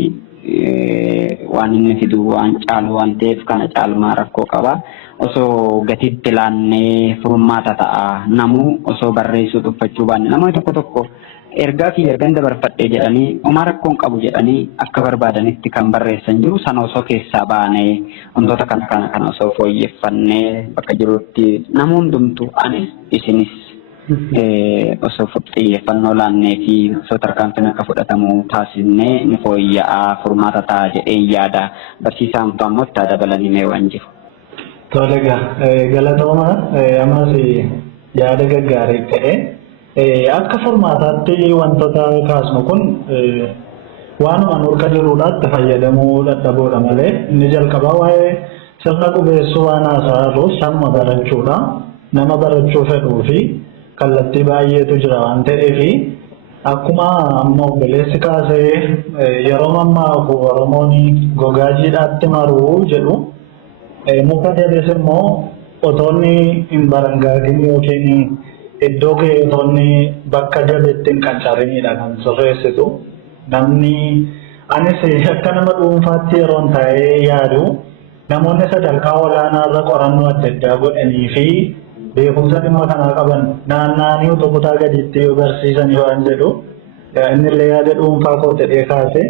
waan inni fidu waan caalu waan ta'eef kana caalmaa rakkoo qaba. Osoo gatiitti laannee furmaata ta'a. Namuu osoo barreessuu tuffachuu baanne namoonni tokko ergaa fi ergan dabarfadhee jedhanii homaa rakkoon qabu jedhanii akka barbaadanitti kan barreessan jiru. Sana osoo keessaa baanee wantoota kana osoo fooyyeffannee bakka jirutti namuu hundumtu anis isinis osoo xiyyeeffannoo laannee fi osoo tarkaanfiin akka fudhatamu taasisnee ni fooyya'aa furmaata ta'a jedhee yaada. Barsiisaan ammoo itti dabalanii mee waan jiru. Tole galatooma ammas yaada gaggaarii ta'e. Akka furmaataatti wantoota kaasnu kun waanuma nurka jiruudhaatti fayyadamuu dadhabuudha malee inni jalqabaa waa'ee sirna qubeessuu waan haasa'arruuf samma barachuudha. Nama barachuu fedhuu fi kallattii baay'eetu jira waan ta'eef akkuma amma obboleessi kaasee yeroo mammaaku Oromoon gogaa jiidhaatti maruu jedhu muka deebiis immoo otoonni hin barangaatin yookiin iddoo keetoonni bakka jabeetti hin qancarinidha kan sirreessitu. Namni anis akka nama dhuunfaatti yeroon ta'ee yaadu namoonni sadarkaa olaanaarra qorannoo adda addaa godhanii fi beekumsa dhimma kanaa qaban naanna'anii utuu kutaa gadiitti yoo barsiisan waan jedhu innillee yaada dhuunfaa koo ta'ee kaase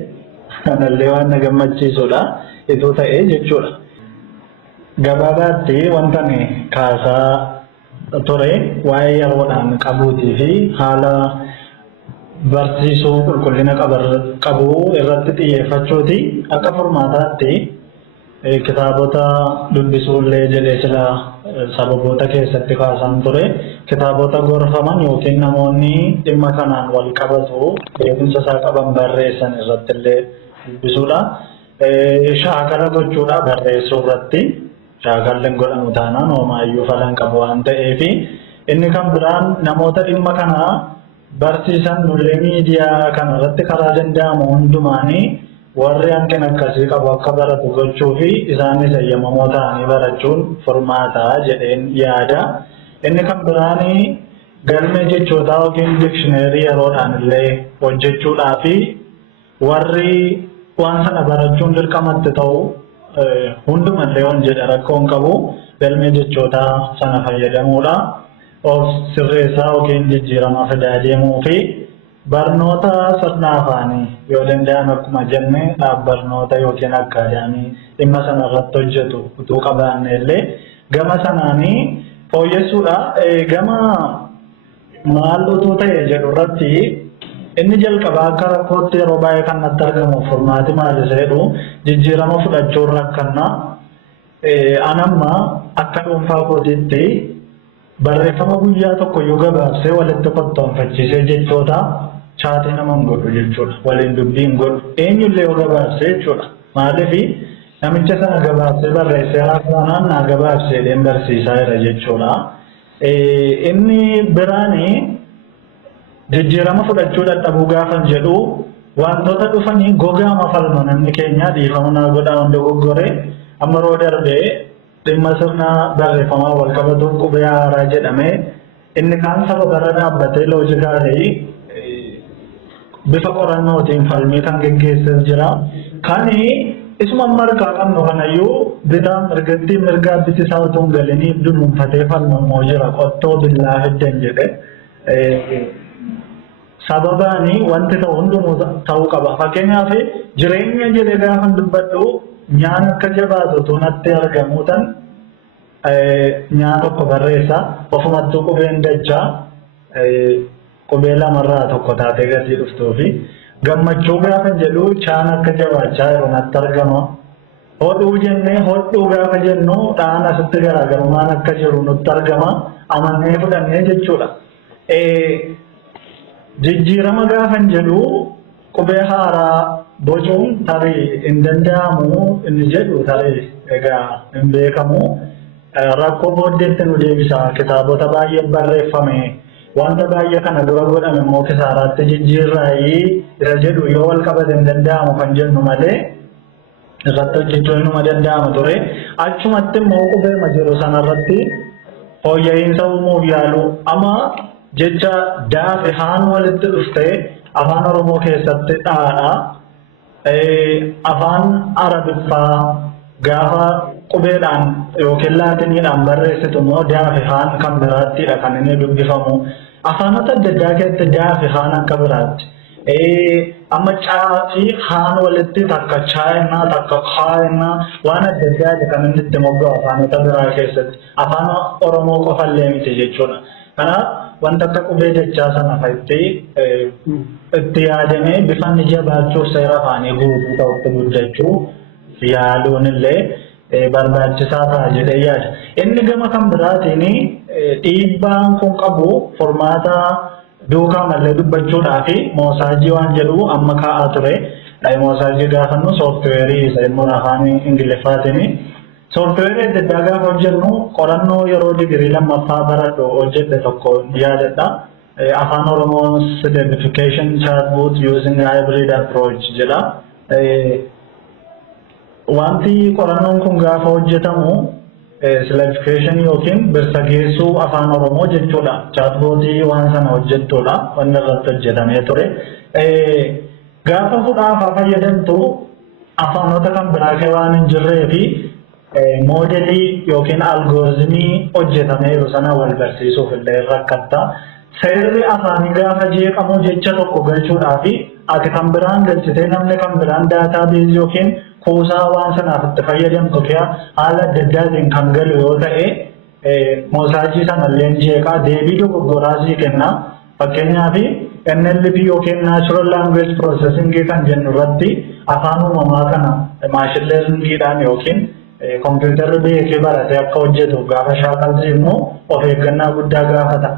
kanallee waan na gammachiisudha ituu ta'ee jechuudha. Gabaabaatti wanta kaasaa ture waa'ee yeroodhaan qabuutii fi haala barsiisuu qulqullina qabu irratti xiyyeeffachuuti. Akka furmaataatti kitaabota dubbisuullee jedhee sila sababoota keessatti kaasan ture. Kitaabota gorfaman yookiin namoonni dhimma kanaan wal qabatu beekumsa isaa qaban barreessan irrattillee dubbisuudha. Shaakala gochuudha barreessuu irratti. Shaakalleen godhamu taanaan homaayyuu falan qabu waan ta'eef inni kan biraan namoota dhimma kana barsiisan nullee miidiyaa kanarratti karaa danda'amu hundumaanii warri hanqina akkasii qabu akka baratu gochuu fi isaanis eeyyamamoo ta'anii barachuun furmaataa jedheen yaada. Inni kan biraan galmee jechootaa yookiin dikshineerii yeroodhaan illee hojjechuudhaa fi warri waan sana barachuun dirqamatti ta'u hundumallee waan jedha rakkoon qabu galmee jechootaa sana fayyadamuudha. Of sirreessaa yookiin jijjiirama fidaa deemuu fi barnoota sirna afaanii yoo danda'an akkuma jenne dhaabbarnoota yookiin akkaadaamii dhimma sana irratti hojjetu utuu qabaanne illee gama sanaanii fooyyessuudha. Gama maal utuu ta'e jedhu irratti inni jalqabaa akka rakkootti yeroo baay'ee kan natti argamu furmaati maal isa jedhu jijjiirama fudhachuun rakkanna. Anamma akka dhuunfaa kootiitti barreeffama guyyaa tokko yoo gabaabsee walitti qottoonfachiisee jechoota chaatii nama hin godhu jechuudha. Waliin dubbii hin godhu. Eenyullee yoo gabaabsee jechuudha. Maaliif namicha sana gabaabsee barreessee haasa'anaan naa gabaabsee deem barsiisaa jira jechuudha. Inni biraanii jijjiirama fudhachuu dadhabuu gaafan jedhu wantoota dhufanii gogaama falma namni keenya dhiifama naa godhaa hunda goggoree amma yeroo darbee dhimma sirna barreeffamaa wal qabatuuf qubee haaraa jedhamee inni kaan saba bara dhaabbatee loojikaa ta'e bifa qorannootiin falmii kan geggeessaa jira. Kani isuma markaa qabnu kanayyuu bitaa mirgattii mirgaa biti isaa otoo hin galiniif dunuunfatee falmamoo jira qottoo billaa hedden jedhe. Sababaani wanti ta'u hundumuu ta'uu qaba. Fakkeenyaaf jireenya jedhee gaafa dubbadhu nyaata akka jabaatu tunatti argamuutan nyaata tokko barreessa ofumattuu qubeen dachaa qubee lamarraa tokko taatee gatii dhuftuufi gammachuu gaafa jedhu chaan akka jabaachaa jiru natti argama. Hodhuu jennee hodhuu gaafa jennu dhaan asitti garaagarummaan akka jiru nutti argama. Amannee fudhannee jechuudha. Jijjiirama gaafa jedhu qubee haaraa bocuun tarii hin danda'amu inni jedhu tarii egaa hin beekamu. Rakkoo booddeetti nu deebisa. Kitaabota baay'ee barreeffame wanta baay'ee kana dura godhame immoo kisaaraatti jijjiirraayii irra jedhu yoo wal qabate hin danda'amu kan jennu malee irratti hojjechuun numa danda'ama ture. Achumatti immoo qubeema jiru sanarratti fooyya'insa uumuuf yaalu amma jecha daafi haan walitti dhuftee afaan Oromoo keessatti dhaadha. Afaan Arabiffaa gaafa qubeedhaan yookiin laatiniidhaan barreessitu immoo daafi haan kan biraattidha kan inni dubbifamu. Afaanota adda addaa keessatti daafi haan akka biraatti. Amma caa fi haan walitti takka chaayinaa takka kaayinaa waan adda addaati kan inni itti mogga'u afaanota biraa keessatti. Afaan Oromoo qofallee miti jechuudha. Kanaaf wanta akka qubee jechaa sana itti yaadamee bifanni jabaachuuf seera afaanii guutuu ta'utti guddachuu yaaluun illee barbaachisaa ta'a jedhee yaada. Inni gama kan biraatiin dhiibbaan kun qabu furmaata duukaa mallee dubbachuudhaa fi moosaajii waan jedhu amma kaa'aa ture. Moosaajii gaafannu sooftiweerii isa immoo afaan Ingiliffaatiin. Sooftiweerii adda addaa gaafa hojjennu qorannoo yeroo digirii lammaffaa baradhu hojjedhe tokko yaadadha. Afaan Oromoo Simplification Chatbot Using Hybrid Approach jedha. Wanti qorannoon kun gaafa hojjetamu simplification yookiin birsa geessuu afaan Oromoo jechuudha. Chatbotii waan sana hojjettudha. Wanni irratti hojjetamee ture. Gaafa fudhaafaa fayyadamtu afaanota kan biraa waan hin jirree fi moodelii yookiin algoozimii hojjetameeru sana wal barsiisuuf illee rakkatta. Seerri afaanii gaafa jeeqamu jecha tokko galchuudhaa fi ati kan biraan galchitee namni kan biraan daataa beezii yookiin kuusaa waan sanaaf itti fayyadamtu haala adda addaatiin kan galu yoo ta'e moosaajii sanallee jeeqaa deebii dogoggoraa sii kenna. Fakkeenyaaf NLP yookiin Natural Language Processing kan jennu irratti afaan uumamaa kana machine learningidhaan yookiin kompiitarri beekee baratee akka hojjetu gaafa shaakalti immoo of eeggannaa guddaa gaafata.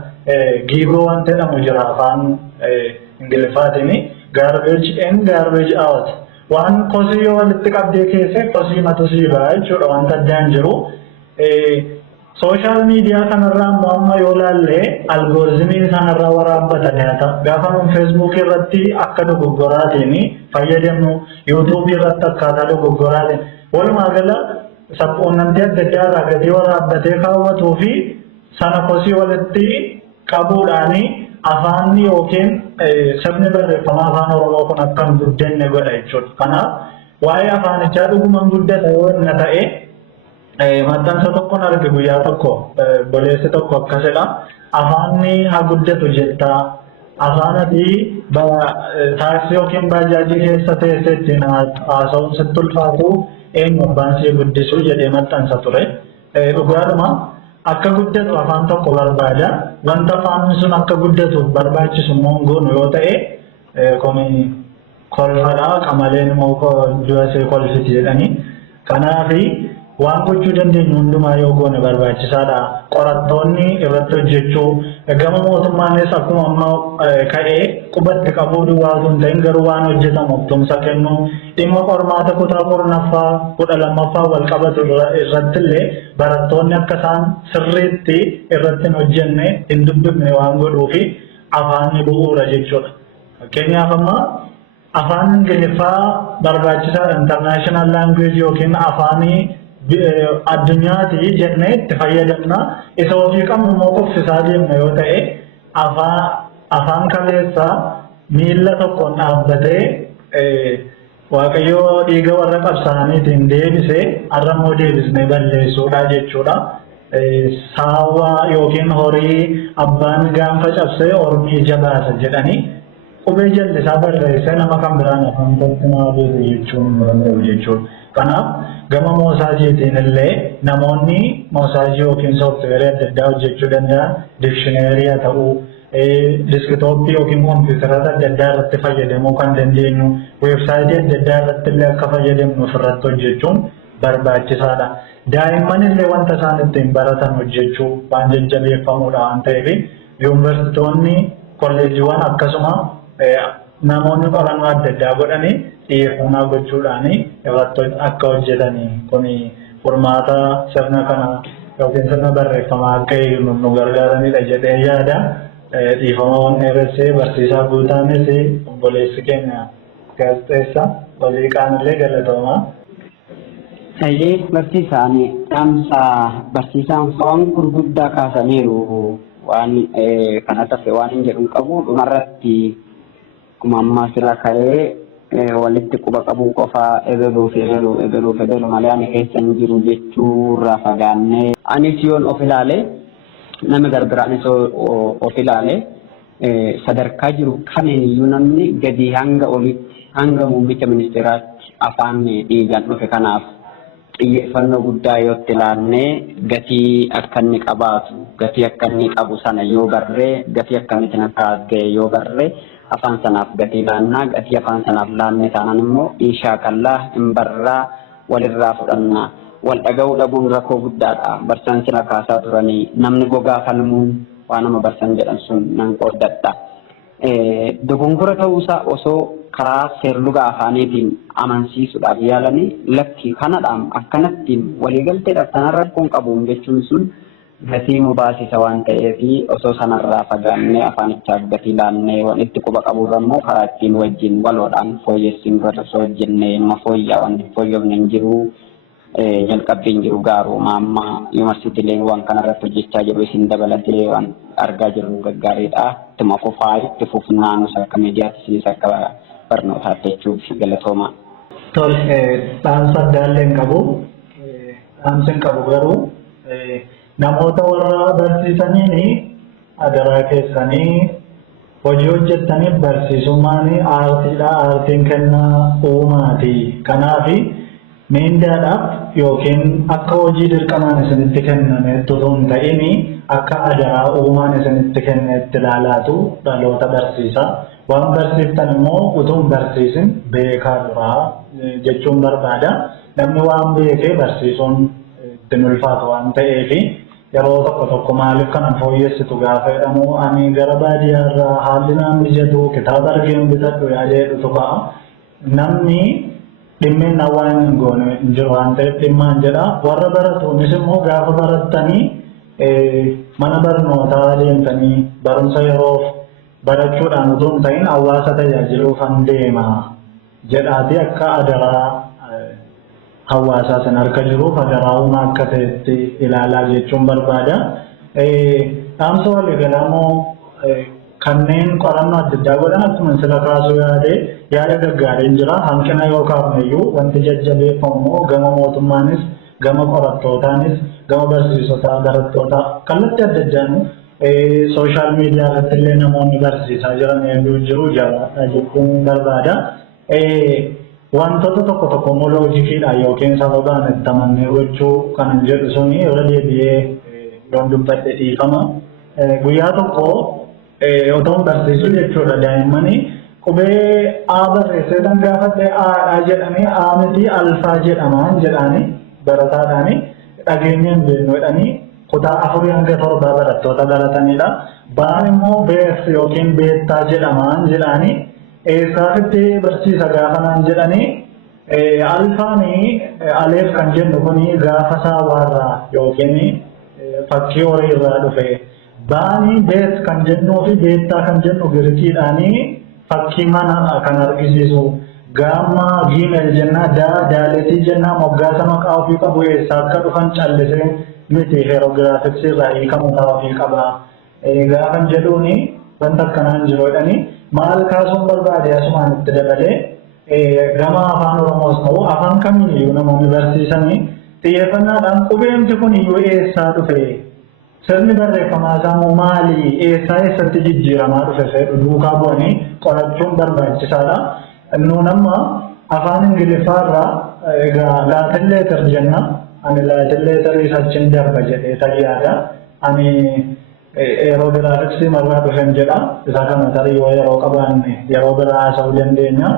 Giigoo waan jedhamu jira afaan Ingiliffaatiin garbage in garbage out. Waan kosii yoo walitti qabdee keessee kosii matusii ba'a jechuudha wanta addaan jiru. Social media kanarraa immoo amma yoo laallee algoozimii sanarraa waraabbata data. Gaafa nun Facebook irratti akka dogoggoraatiin fayyadamnu YouTube irratti akkaataa dogoggoraatiin walumaa gala sabquunnamtii adda addaa irraa gatii waraabbatee kaawwatuu fi sana kosii walitti qabuudhaani afaanni yookiin sabni barreeffamaa afaan Oromoo kun akka hin guddanne godha jechuudha. Kanaaf waa'ee afaanichaa dhugumaan guddata yoo inni ta'e maxxansa tokkoon arge guyyaa tokko boleessi tokko akkasidha. Afaanni haa guddatu jettaa afaanati taaksii yookiin baajaajii keessa teessee ittiin haasa'uun sitti ulfaatu eenyu abbaan see guddisuu jedhee maxxansa ture. Dhugaadhuma akka guddatu afaan tokko barbaada. Wanta afaanni sun akka guddatu barbaachisu immoo goonu yoo ta'e kolfadhaa qamaleen immoo du'asee kolfiti jedhanii. Kanaafi waan gochuu dandeenyu hundumaa yoo goone barbaachisaadha. Qorattoonni irratti hojjechuu gama mootummaanis akkuma amma ka'ee qubatti qabuu duwwaa osoo hin ta'in garuu waan hojjetamuuf tumsa kennu dhimma qormaata kutaa kurnaffaa 12ffaa wal qabatu irratti illee barattoonni akka isaan sirriitti irratti hin hojjenne hin dubbifne waan godhuufi afaanni bu'uura jechuudha. Fakkeenyaaf amma afaan Ingiliffaa barbaachisaa international language yookiin afaanii addunyaati jennee itti fayyadamna. Isa ofii qabnu immoo qofsisaa deemna yoo ta'e afaan kaleessaa miilla tokkoon dhaabbatee Waaqayyoo dhiiga warra qabsaaniitiin deebisee har'ammoo deebisnee balleessuudha jechuudha. Saawwa yookiin horii abbaan gaanfa cabsee ormii jabaasa jedhanii qubee jallisaa barreessee nama kan biraan afaan tokkummaa beeku jechuun hin danda'u jechuudha. Kanaaf gama moosaajiitiin illee namoonni moosaajii yookiin sooftiweerii adda addaa hojjechuu danda'an dikshineerii haa ta'uu diskitooppii yookiin kompiitarota adda addaa irratti fayyadamuu kan dandeenyu weebsaayitii adda addaa irratti illee akka fayyadamnu ofirratti hojjechuun barbaachisaadha. Daa'imman illee wanta isaan ittiin baratan hojjechuu waan jajjabeeffamuudha waan ta'eef yuunivarsiitoonni kolleejiiwwan akkasuma namoonni qorannoo adda addaa godhanii xiyyeeffannaa gochuudhaan irratti akka hojjetanii kun furmaata sirna kana yookiin sirna barreeffamaa akka eegnu nu gargaaranidha jedhee yaada. Dhiifama waan dheeressee barsiisaa guutaanis obboleessi keenya gaazexeessa walii qaanillee galatoomaa. Sayyee barsiisaan dhaamsa barsiisaan waan gurguddaa kaasaniiru waan kana tafe waan hin jedhu qabu dhumarratti akkuma ammaa sirra ka'ee walitti quba qabuu qofaa ebeluuf malee ani keessa hin jiru jechuurraa fagaannee anis yoon of ilaale nama garbiraanis of ilaale sadarkaa jiru kamiiniyyuu namni gadi hanga olitti hanga muummicha ministeeraatti afaan dhiigaan dhufe kanaaf xiyyeeffannoo guddaa yoo itti ilaannee gatii akka inni qabaatu gatii akka inni qabu sana yoo barree gatii akkamitti akka ga'e yoo barree afaan sanaaf gatii laannaa gatii afaan sanaaf laanne taanaan immoo inshaakallaa hin barraa walirraa fudhannaa. Wal dhaga'uu dhabuun rakkoo guddaadha. Barsiisaan sila kaasaa turanii namni gogaa falmuun waan nama barsiisan jedhan sun nan qooddadha. Dogongora ta'uusaa osoo karaa seerluga afaaniitiin amansiisuudhaaf yaalanii lakki kanadhaan akkanattiin waliigalteedhaaf sanarra rakkoon qabuun jechuun sun gatii nu baasisa waan ta'eef osoo sanarraa fagaannee afaanichaaf gatii laannee waan itti quba qaburra immoo karaa ittiin wajjin waloodhaan fooyyessiin irra osoo hojjennee nama fooyyaa waan fooyyofne hin jiru. Jalqabbiin jiru gaaruma amma yuunivarsiitiileen waan kanarratti hojjechaa jiru isin dabalatee waan argaa jirru gaggaaridha. Ittuma fufaa itti fufnaanus akka miidiyaattis akka barnootaatti jechuuf galatooma. Tole dhaamsa addaallee hin qabu. Dhaamsi hin qabu garuu namoota warra barsiisaniin adaraa keessanii hojii hojjettaniif barsiisummaan aartiidha. Aartiin kennaa uumaati. Kanaaf miindaadhaaf yookiin akka hojii dirqamaan isinitti kenname osoo hin ta'in akka adaraa uumaan isinitti kenne itti ilaalaatu dhaloota barsiisa. Waan barsiiftan immoo utuu hin barsiisin beekaa duraa jechuun barbaada. Namni waan beekee barsiisuun ittiin ulfaatu waan ta'eef yeroo tokko maaliif kana fooyyessitu gaafa jedhamu ani gara baadiyyaarraa haalli naan mijatu kitaaba argeen bitadhu yaadee dhutu ba'a. Namni dhimmiin waan hin goone hin jiru waan ta'eef dhimmaan jedha. Warra baratuunis immoo gaafa barattanii mana barnootaa deemtanii barumsa yeroof barachuudhaan utuu hin ta'in hawaasa tajaajiluuf an deema jedhaati akka adaraa hawaasaa san harka jiruuf adaraa uumaa akka ta'etti ilaalaa jechuun barbaada. Dhaamsa waliigalaa immoo kanneen qorannoo adda addaa godhan akkuma sila kaasuu yaada gaggaariin jira. Hanqina yoo kaafneyyuu wanti jajjabeeffamu gama mootummaanis gama qorattootaanis gama barsiisotaa barattootaa kallattii adda addaan sooshaal miidiyaa irratti illee namoonni barsiisaa jiran hedduu jiru jabaadha jechuun barbaada. Wantoota tokko immoo loojikiidhaan yookiin sababaan itti amannee gochuu kan jedhu suni irra deebi'ee yoon dubbadhe dhiifama. Guyyaa tokko otoon barsiisu jechuudha daa'immanii qubee A barreessee kan gaafadhe Aadhaa jedhanii A miti alfaa jedhamaan jedhanii barataadhaanii dhageenyaan beeknu jedhanii kutaa 4 hanga 7 barattoota baratanidha. Baan immoo beeks yookiin beektaa jedhamaan jedhanii eessaafitti barsiisa gaafanaan jedhanii alfaanii aleef kan jennu kuni gaafa saawaarraa yookiin fakkii horiirraa dhufe. Baanii beet kan jennuu fi beektaa kan jennu girikiidhaanii fakkii mana kan argisiisu gamma gmail jenna daaletii jenna moggaasa maqaa ofii qabu eessaa akka dhufan callisee miti hieroglyphics irraa hiikamu ta'uu ofii qaba. Gaafan jedhuuni wanta akkanaan jiru jedhanii maal kaasuun barbaade asumaan itti dabalee gama afaan Oromoos ta'u afaan kamiiyyuu namoonni barsiisanii xiyyeeffannaadhaan qubeemti kun iyyuu eessaa dhufe sirni barreeffamaa isaa maali eessatti jijjiiramaa dhufe fedhu duukaa bu'anii qorachuun barbaachisaadha. Nuun amma afaan Ingiliffaarraa egaa Laatin leetar jenna ani Laatin leetarii achiin darba jedhee tayyaadha. Ani hieroglyphics marraa dhufeen jedha isa kana tarii yeroo qabaanne yeroo biraa haasa'uu dandeenya.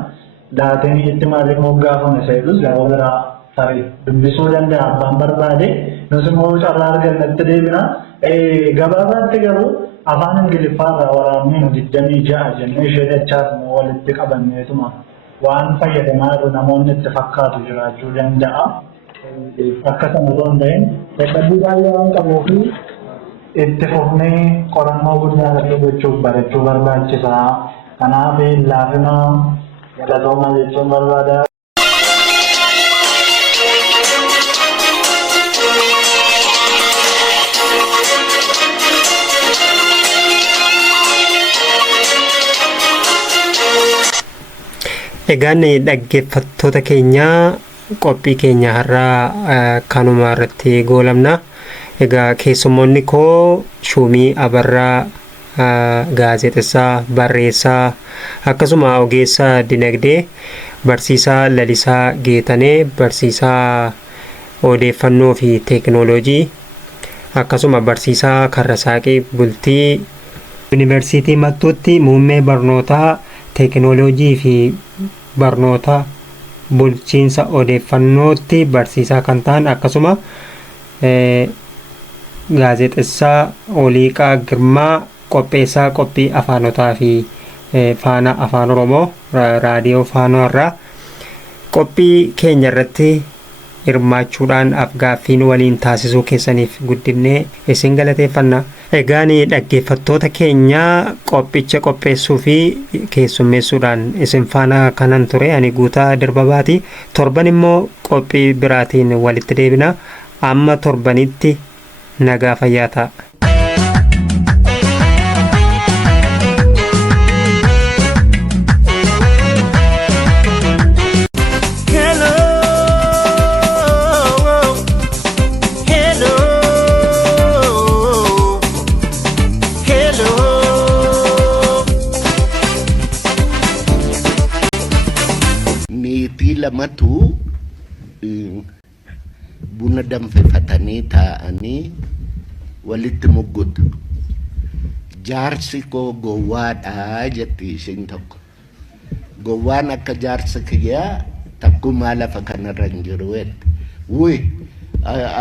Laatinii itti maaliif moggaafame seetus yeroo biraa tarii dubbisuu danda'a abbaan barbaade nus immoo carraa argannetti deebina. Gabaabaatti garuu afaan Ingiliffaarraa waraabni 26 jennee ishee dachaas walitti qabanneetuma waan fayyadamaa jiru namoonni itti fakkaatu jiraachuu danda'a. Akka sana osoo hin ta'in dadhabbii baay'ee waan qabuu fi itti fufnee qorannoo guddaa irratti gochuuf barachuu barbaachisaa. Kanaaf laafina galatooma jechuun barbaada. Egaan dhaggeeffattoota keenya qophii keenya har'aa kanuma irratti goolabna. Egaa keessummoonni koo Shumii Abarraa gaazexessaa barreessaa akkasuma ogeessa dinagdee barsiisaa Lalisaa Geetanee barsiisaa odeeffannoo fi teekinooloojii akkasuma barsiisaa Karrasaaqii Bultii Yuunivarsiitii Mattuutti muummee barnootaa teekinooloojii fi barnoota bulchiinsa odeeffannootti barsiisaa kan ta'an akkasuma gaazexessaa Oliiqaa Girmaa qopheessaa qophii afaanotaa fi faana afaan Oromoo raadiyoo faanoo irraa qophii keenya irratti hirmaachuudhaan afgaaffiin waliin taasisuu keessaniif guddinee isin galateeffanna. Egaan dhaggeeffattoota keenya qophicha qopheessuu fi keessummeessuudhaan isin faana kanan ture ani Guutaa Dirbabaati. Torban immoo qophii biraatiin walitti deebina. Amma torbanitti nagaa fayyaa ta'a. Lamatu buna danfifatanii taa'anii walitti muggutu. Jaarsi koo gowwaadha jetti isheen tokko. Gowwaan akka jaarsa kiyyaa takkumaa lafa kanarra hin jiru jetti. Wuy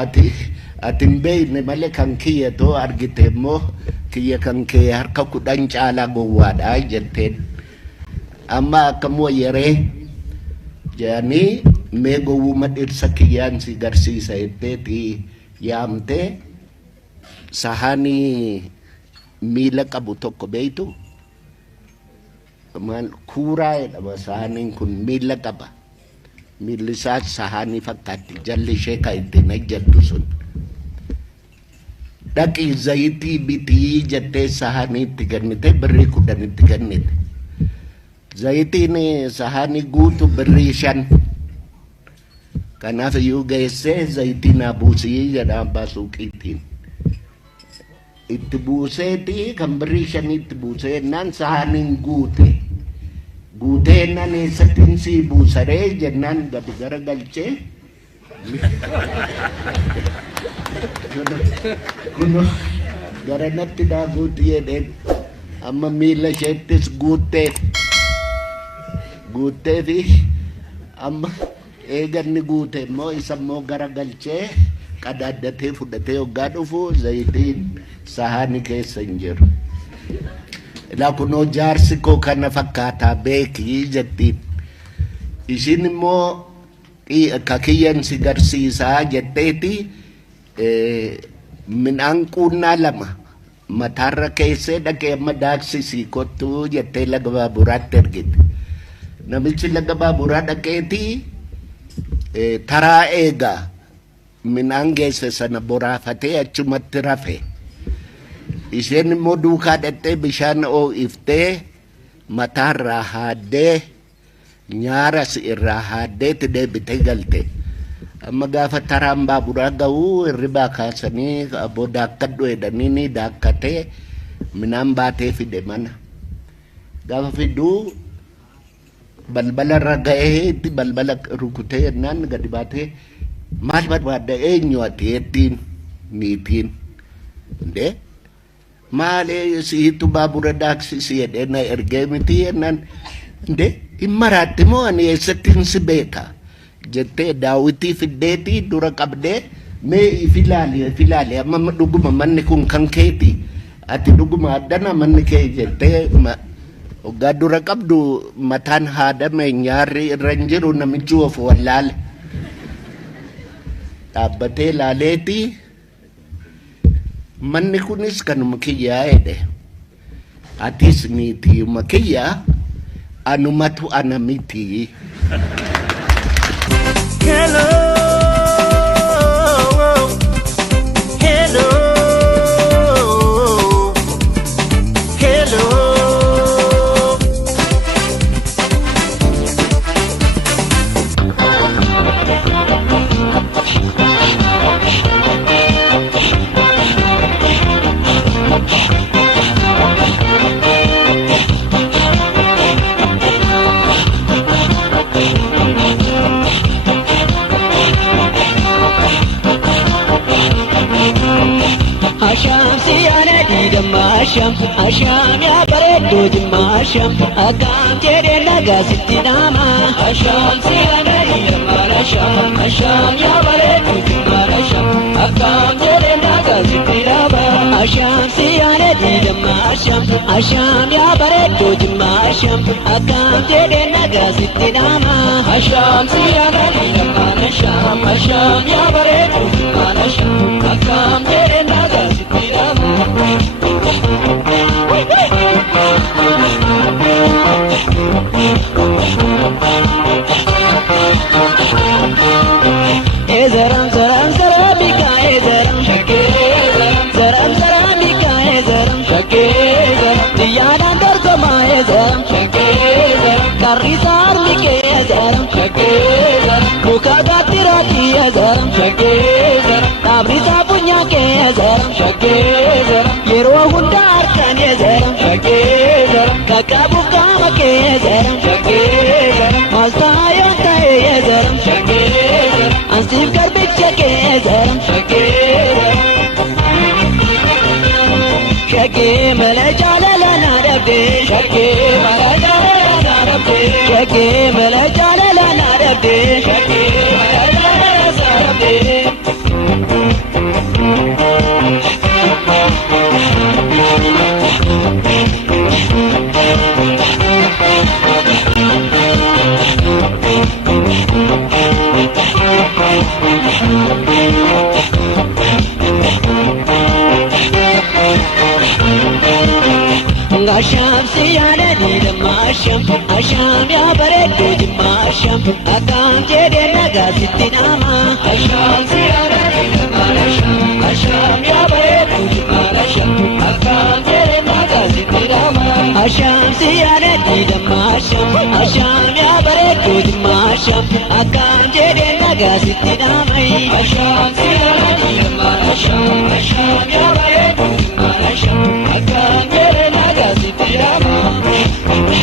ati hin beekne malee kan kiyya too argite immoo kiyya kan kee harka 10 caalaa gowwaadha jetteen. Amma akkamoo yeree Jani mego wuma dhirsa kiyyaan si garsiisa jetteeti yaamte sahanii miila qabu tokko beeytu maal kuuraa jedhama sahaniin kun miila qaba miilli isaas sahanii fakkaatti jalli ishee kan ittiin hojjettu sun dhaqii zayitii bitii jettee sahanii itti kennite birrii 10 itti kennite. Zayitiin sahani guutu birrii 5 kanaaf iyyuu geessee zayitiin buusii jedha abbaa suuqiitiin itti buuseeti kan birrii 5 itti buusee naan sahaniin guutee naan eessattiin sii buusaree jennaan gadi garagalchee kuno garanatti daaguuti jedheen amma miila isheettis guuttee fi amma eeganni guute immoo isa immoo garagalchee qadaaddatee fudhatee hoggaa dhufu zayitiin sahani keessa hin jiru. Ilaa kunoo jaarsi koo kana fakkaataa beekii jettiin. Ishiin immoo kakiyyan si garsiisaa jetteeti midhaan quunnaa 2 mataarra keessee dhaqee amma daaksisii kottuu jettee laga baaburaatti ergite. Namichi laga baaburaa dhaqeetii taraa eegaa midhaan geesse sana boraafatee achumatti rafe. Isheen immoo duukaa dhaqxee bishaan oo'iftee mataarraa haaddee nyaaras irraa haaddeetti deebitee galte. Amma gaafa taraan baaburaa ga'uu hirribaa kaasanii aboo daakkadhu jedhanii ni daakkatee midhaan baatee fide mana. Gaafa fiduu balbala irra ga'ee itti balbala rukutee jennaan gadi baatee maal barbaadda eenyu ati jettiin niitiin. Ndee maalee siitu baabura daaksisi jedhee na ergee miti jennaan. Ndee hin maraatti moo ani eessattiin si beeka jettee daawwitii fiddeetii dura qabdee mee ifilaali amma dhuguma manni kun kan keeti ati dhuguma addana manni kee jettee waggaa dura qabdu mataan haadame nyaarri irra hin jiru namichi of wallaale dhaabbatee laaleetii manni kunis kanuma kiyyaa jedhe atis niitiyuma kiyyaa anumatu ana miti. Hello, hello, hello. Asham siyana di damasham, asham ya baredo dimasham, agam tere naga sitti nama. Asham siyana di damasham, asham ya baredo dimasham, agam tere naga sitti nama. Asham siyana di damasham, asham ya baredo dimasham, agam tere naga sitti nama. Asham siyana di damasham, asham ya baredo dimasham, agam tere naga sitti nama. Ezaram zaram zarabika ezaram shake zaram zarabika ezaram shake diyadan dargama ezaram shake karisar mike ezaram shake muka gatirati ezaram shake tabrisa punya ke ezaram shake yero hunda arkan ezaram shake kakabu kama ke ezaram shake mastayan ta ezaram shake Ansif garbage shake zaram shake shake mala jala la na rabde shake mala jala la na rabde shake mala jala la na rabde shake mala jala la rabde Asham siyana di damasham, asham ya baredo dimasham, agam jede naga sitti nama. Asham siyana di damasham, asham ya baredo dimasham, agam jede naga sitti nama. Asham siyana di damasham, asham ya baredo dimasham, agam jede naga sitti nama. Asham siyana di damasham, asham ya baredo dimasham, agam jede naga sitti nama.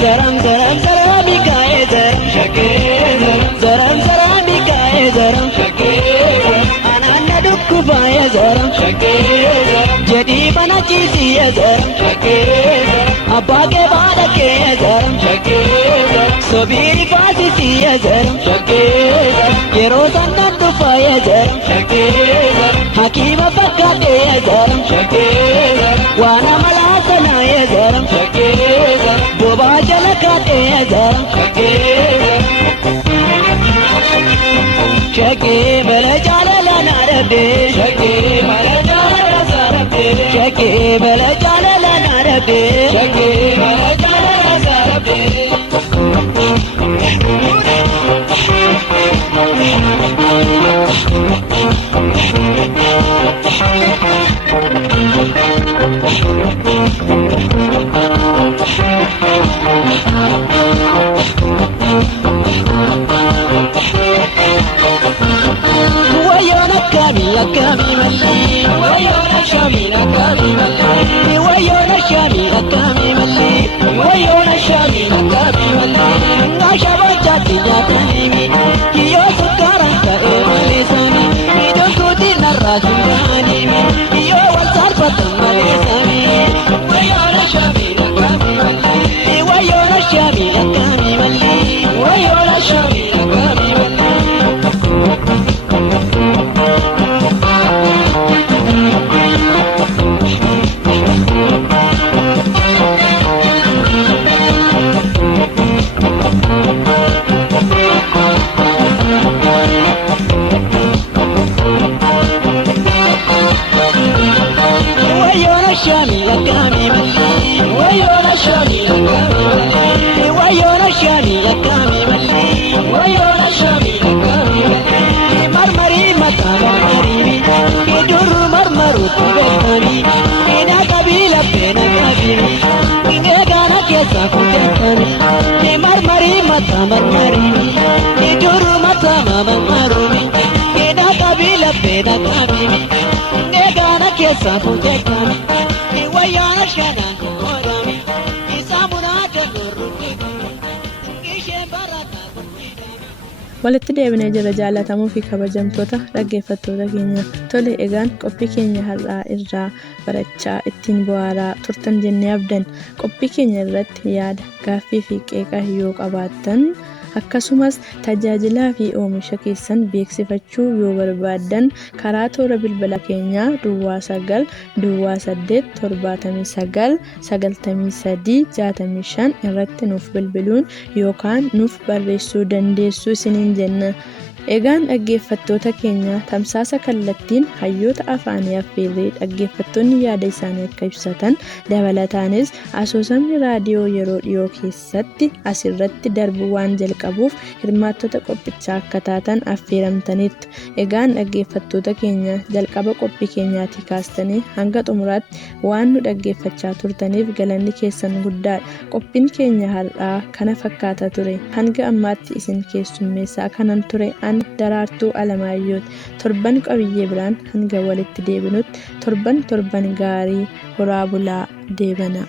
Zaram zaram zaramika zaram shake zaram zaramika zaram shake ananna dukkufa zaram shake jadi bana chisi zaram shake abba ke baada ke zaram shake sobiri fasisi zaram shake yero sanna tufa zaram shake hakima fakkate zaram shake wana malasana zaram shake boba jala kadeza shake bala jala la narade shake bala jala la sarade shake bala jala la narade shake bala jala la sarade ويونا كامي كامي ملي ويونا شامي كامي ملي ويونا شامي كامي ملي ويونا شامي كامي ملي ناشبا جاتي جاتي كيو سكارا كايمالي سامي ميدون كودي نراس جاني كيو والسار فتن مالي سامي ويونا شامي كامي ملي ويونا شامي كامي ملي ويونا شامي كامي ملي شامي لكامي ملي ويونا شامي لكامي ملي ويونا شامي لكامي ملي ويونا شامي لكامي ملي مرمري مكا مرمري يدور مرمرو تبكاني بينا قبيلة بينا قبيلة نيغانا كيسا كنتاني مرمري مكا مرمري يدور مكا مرمرو بينا قبيلة بينا قبيلة نيغانا كيسا كنتاني ويانا شنان ورامي يسامونا تنورني إيشين براتا walitti deebinee jira jaalatamuu fi kabajamtoota dhaggeeffattoota keenya tole egaan qophii keenya har'aa irraa barachaa ittiin bu'aaraa turtan jennee abdan qophii keenya irratti yaada gaaffii fi qeeqa yoo qabaattan akkasumas tajaajilaa fi oomisha keessan beeksifachuu yoo barbaaddan karaa toora bilbila keenyaa duwwaa 9 duwwaa 8 79 93 65 irratti nuuf bilbiluun yookaan nuuf barreessuu dandeessu isiniin jenna. Egaan dhaggeeffattoota keenya tamsaasa kallattiin hayyoota afaanii affeerree dhaggeeffattoonni yaada isaanii akka ibsatan dabalataanis asoosamni raadiyoo yeroo dhiyoo keessatti asirratti darbu waan jalqabuuf hirmaattota qophichaa akka taatan affeeramtaniitu. Egaan dhaggeeffattoota keenya jalqaba qophii keenyaatii kaastanii hanga xumuraatti waan nu dhaggeeffachaa turtaniif galanni keessan guddaadha. Qophiin keenya har'aa kana fakkaata ture. Hanga ammaatti isin keessummeessaa kanan ture an Daraartuu Alamaayyootti. Torban qabiyyee biraan hanga walitti deebinutti torban gaarii horaa bulaa deebana.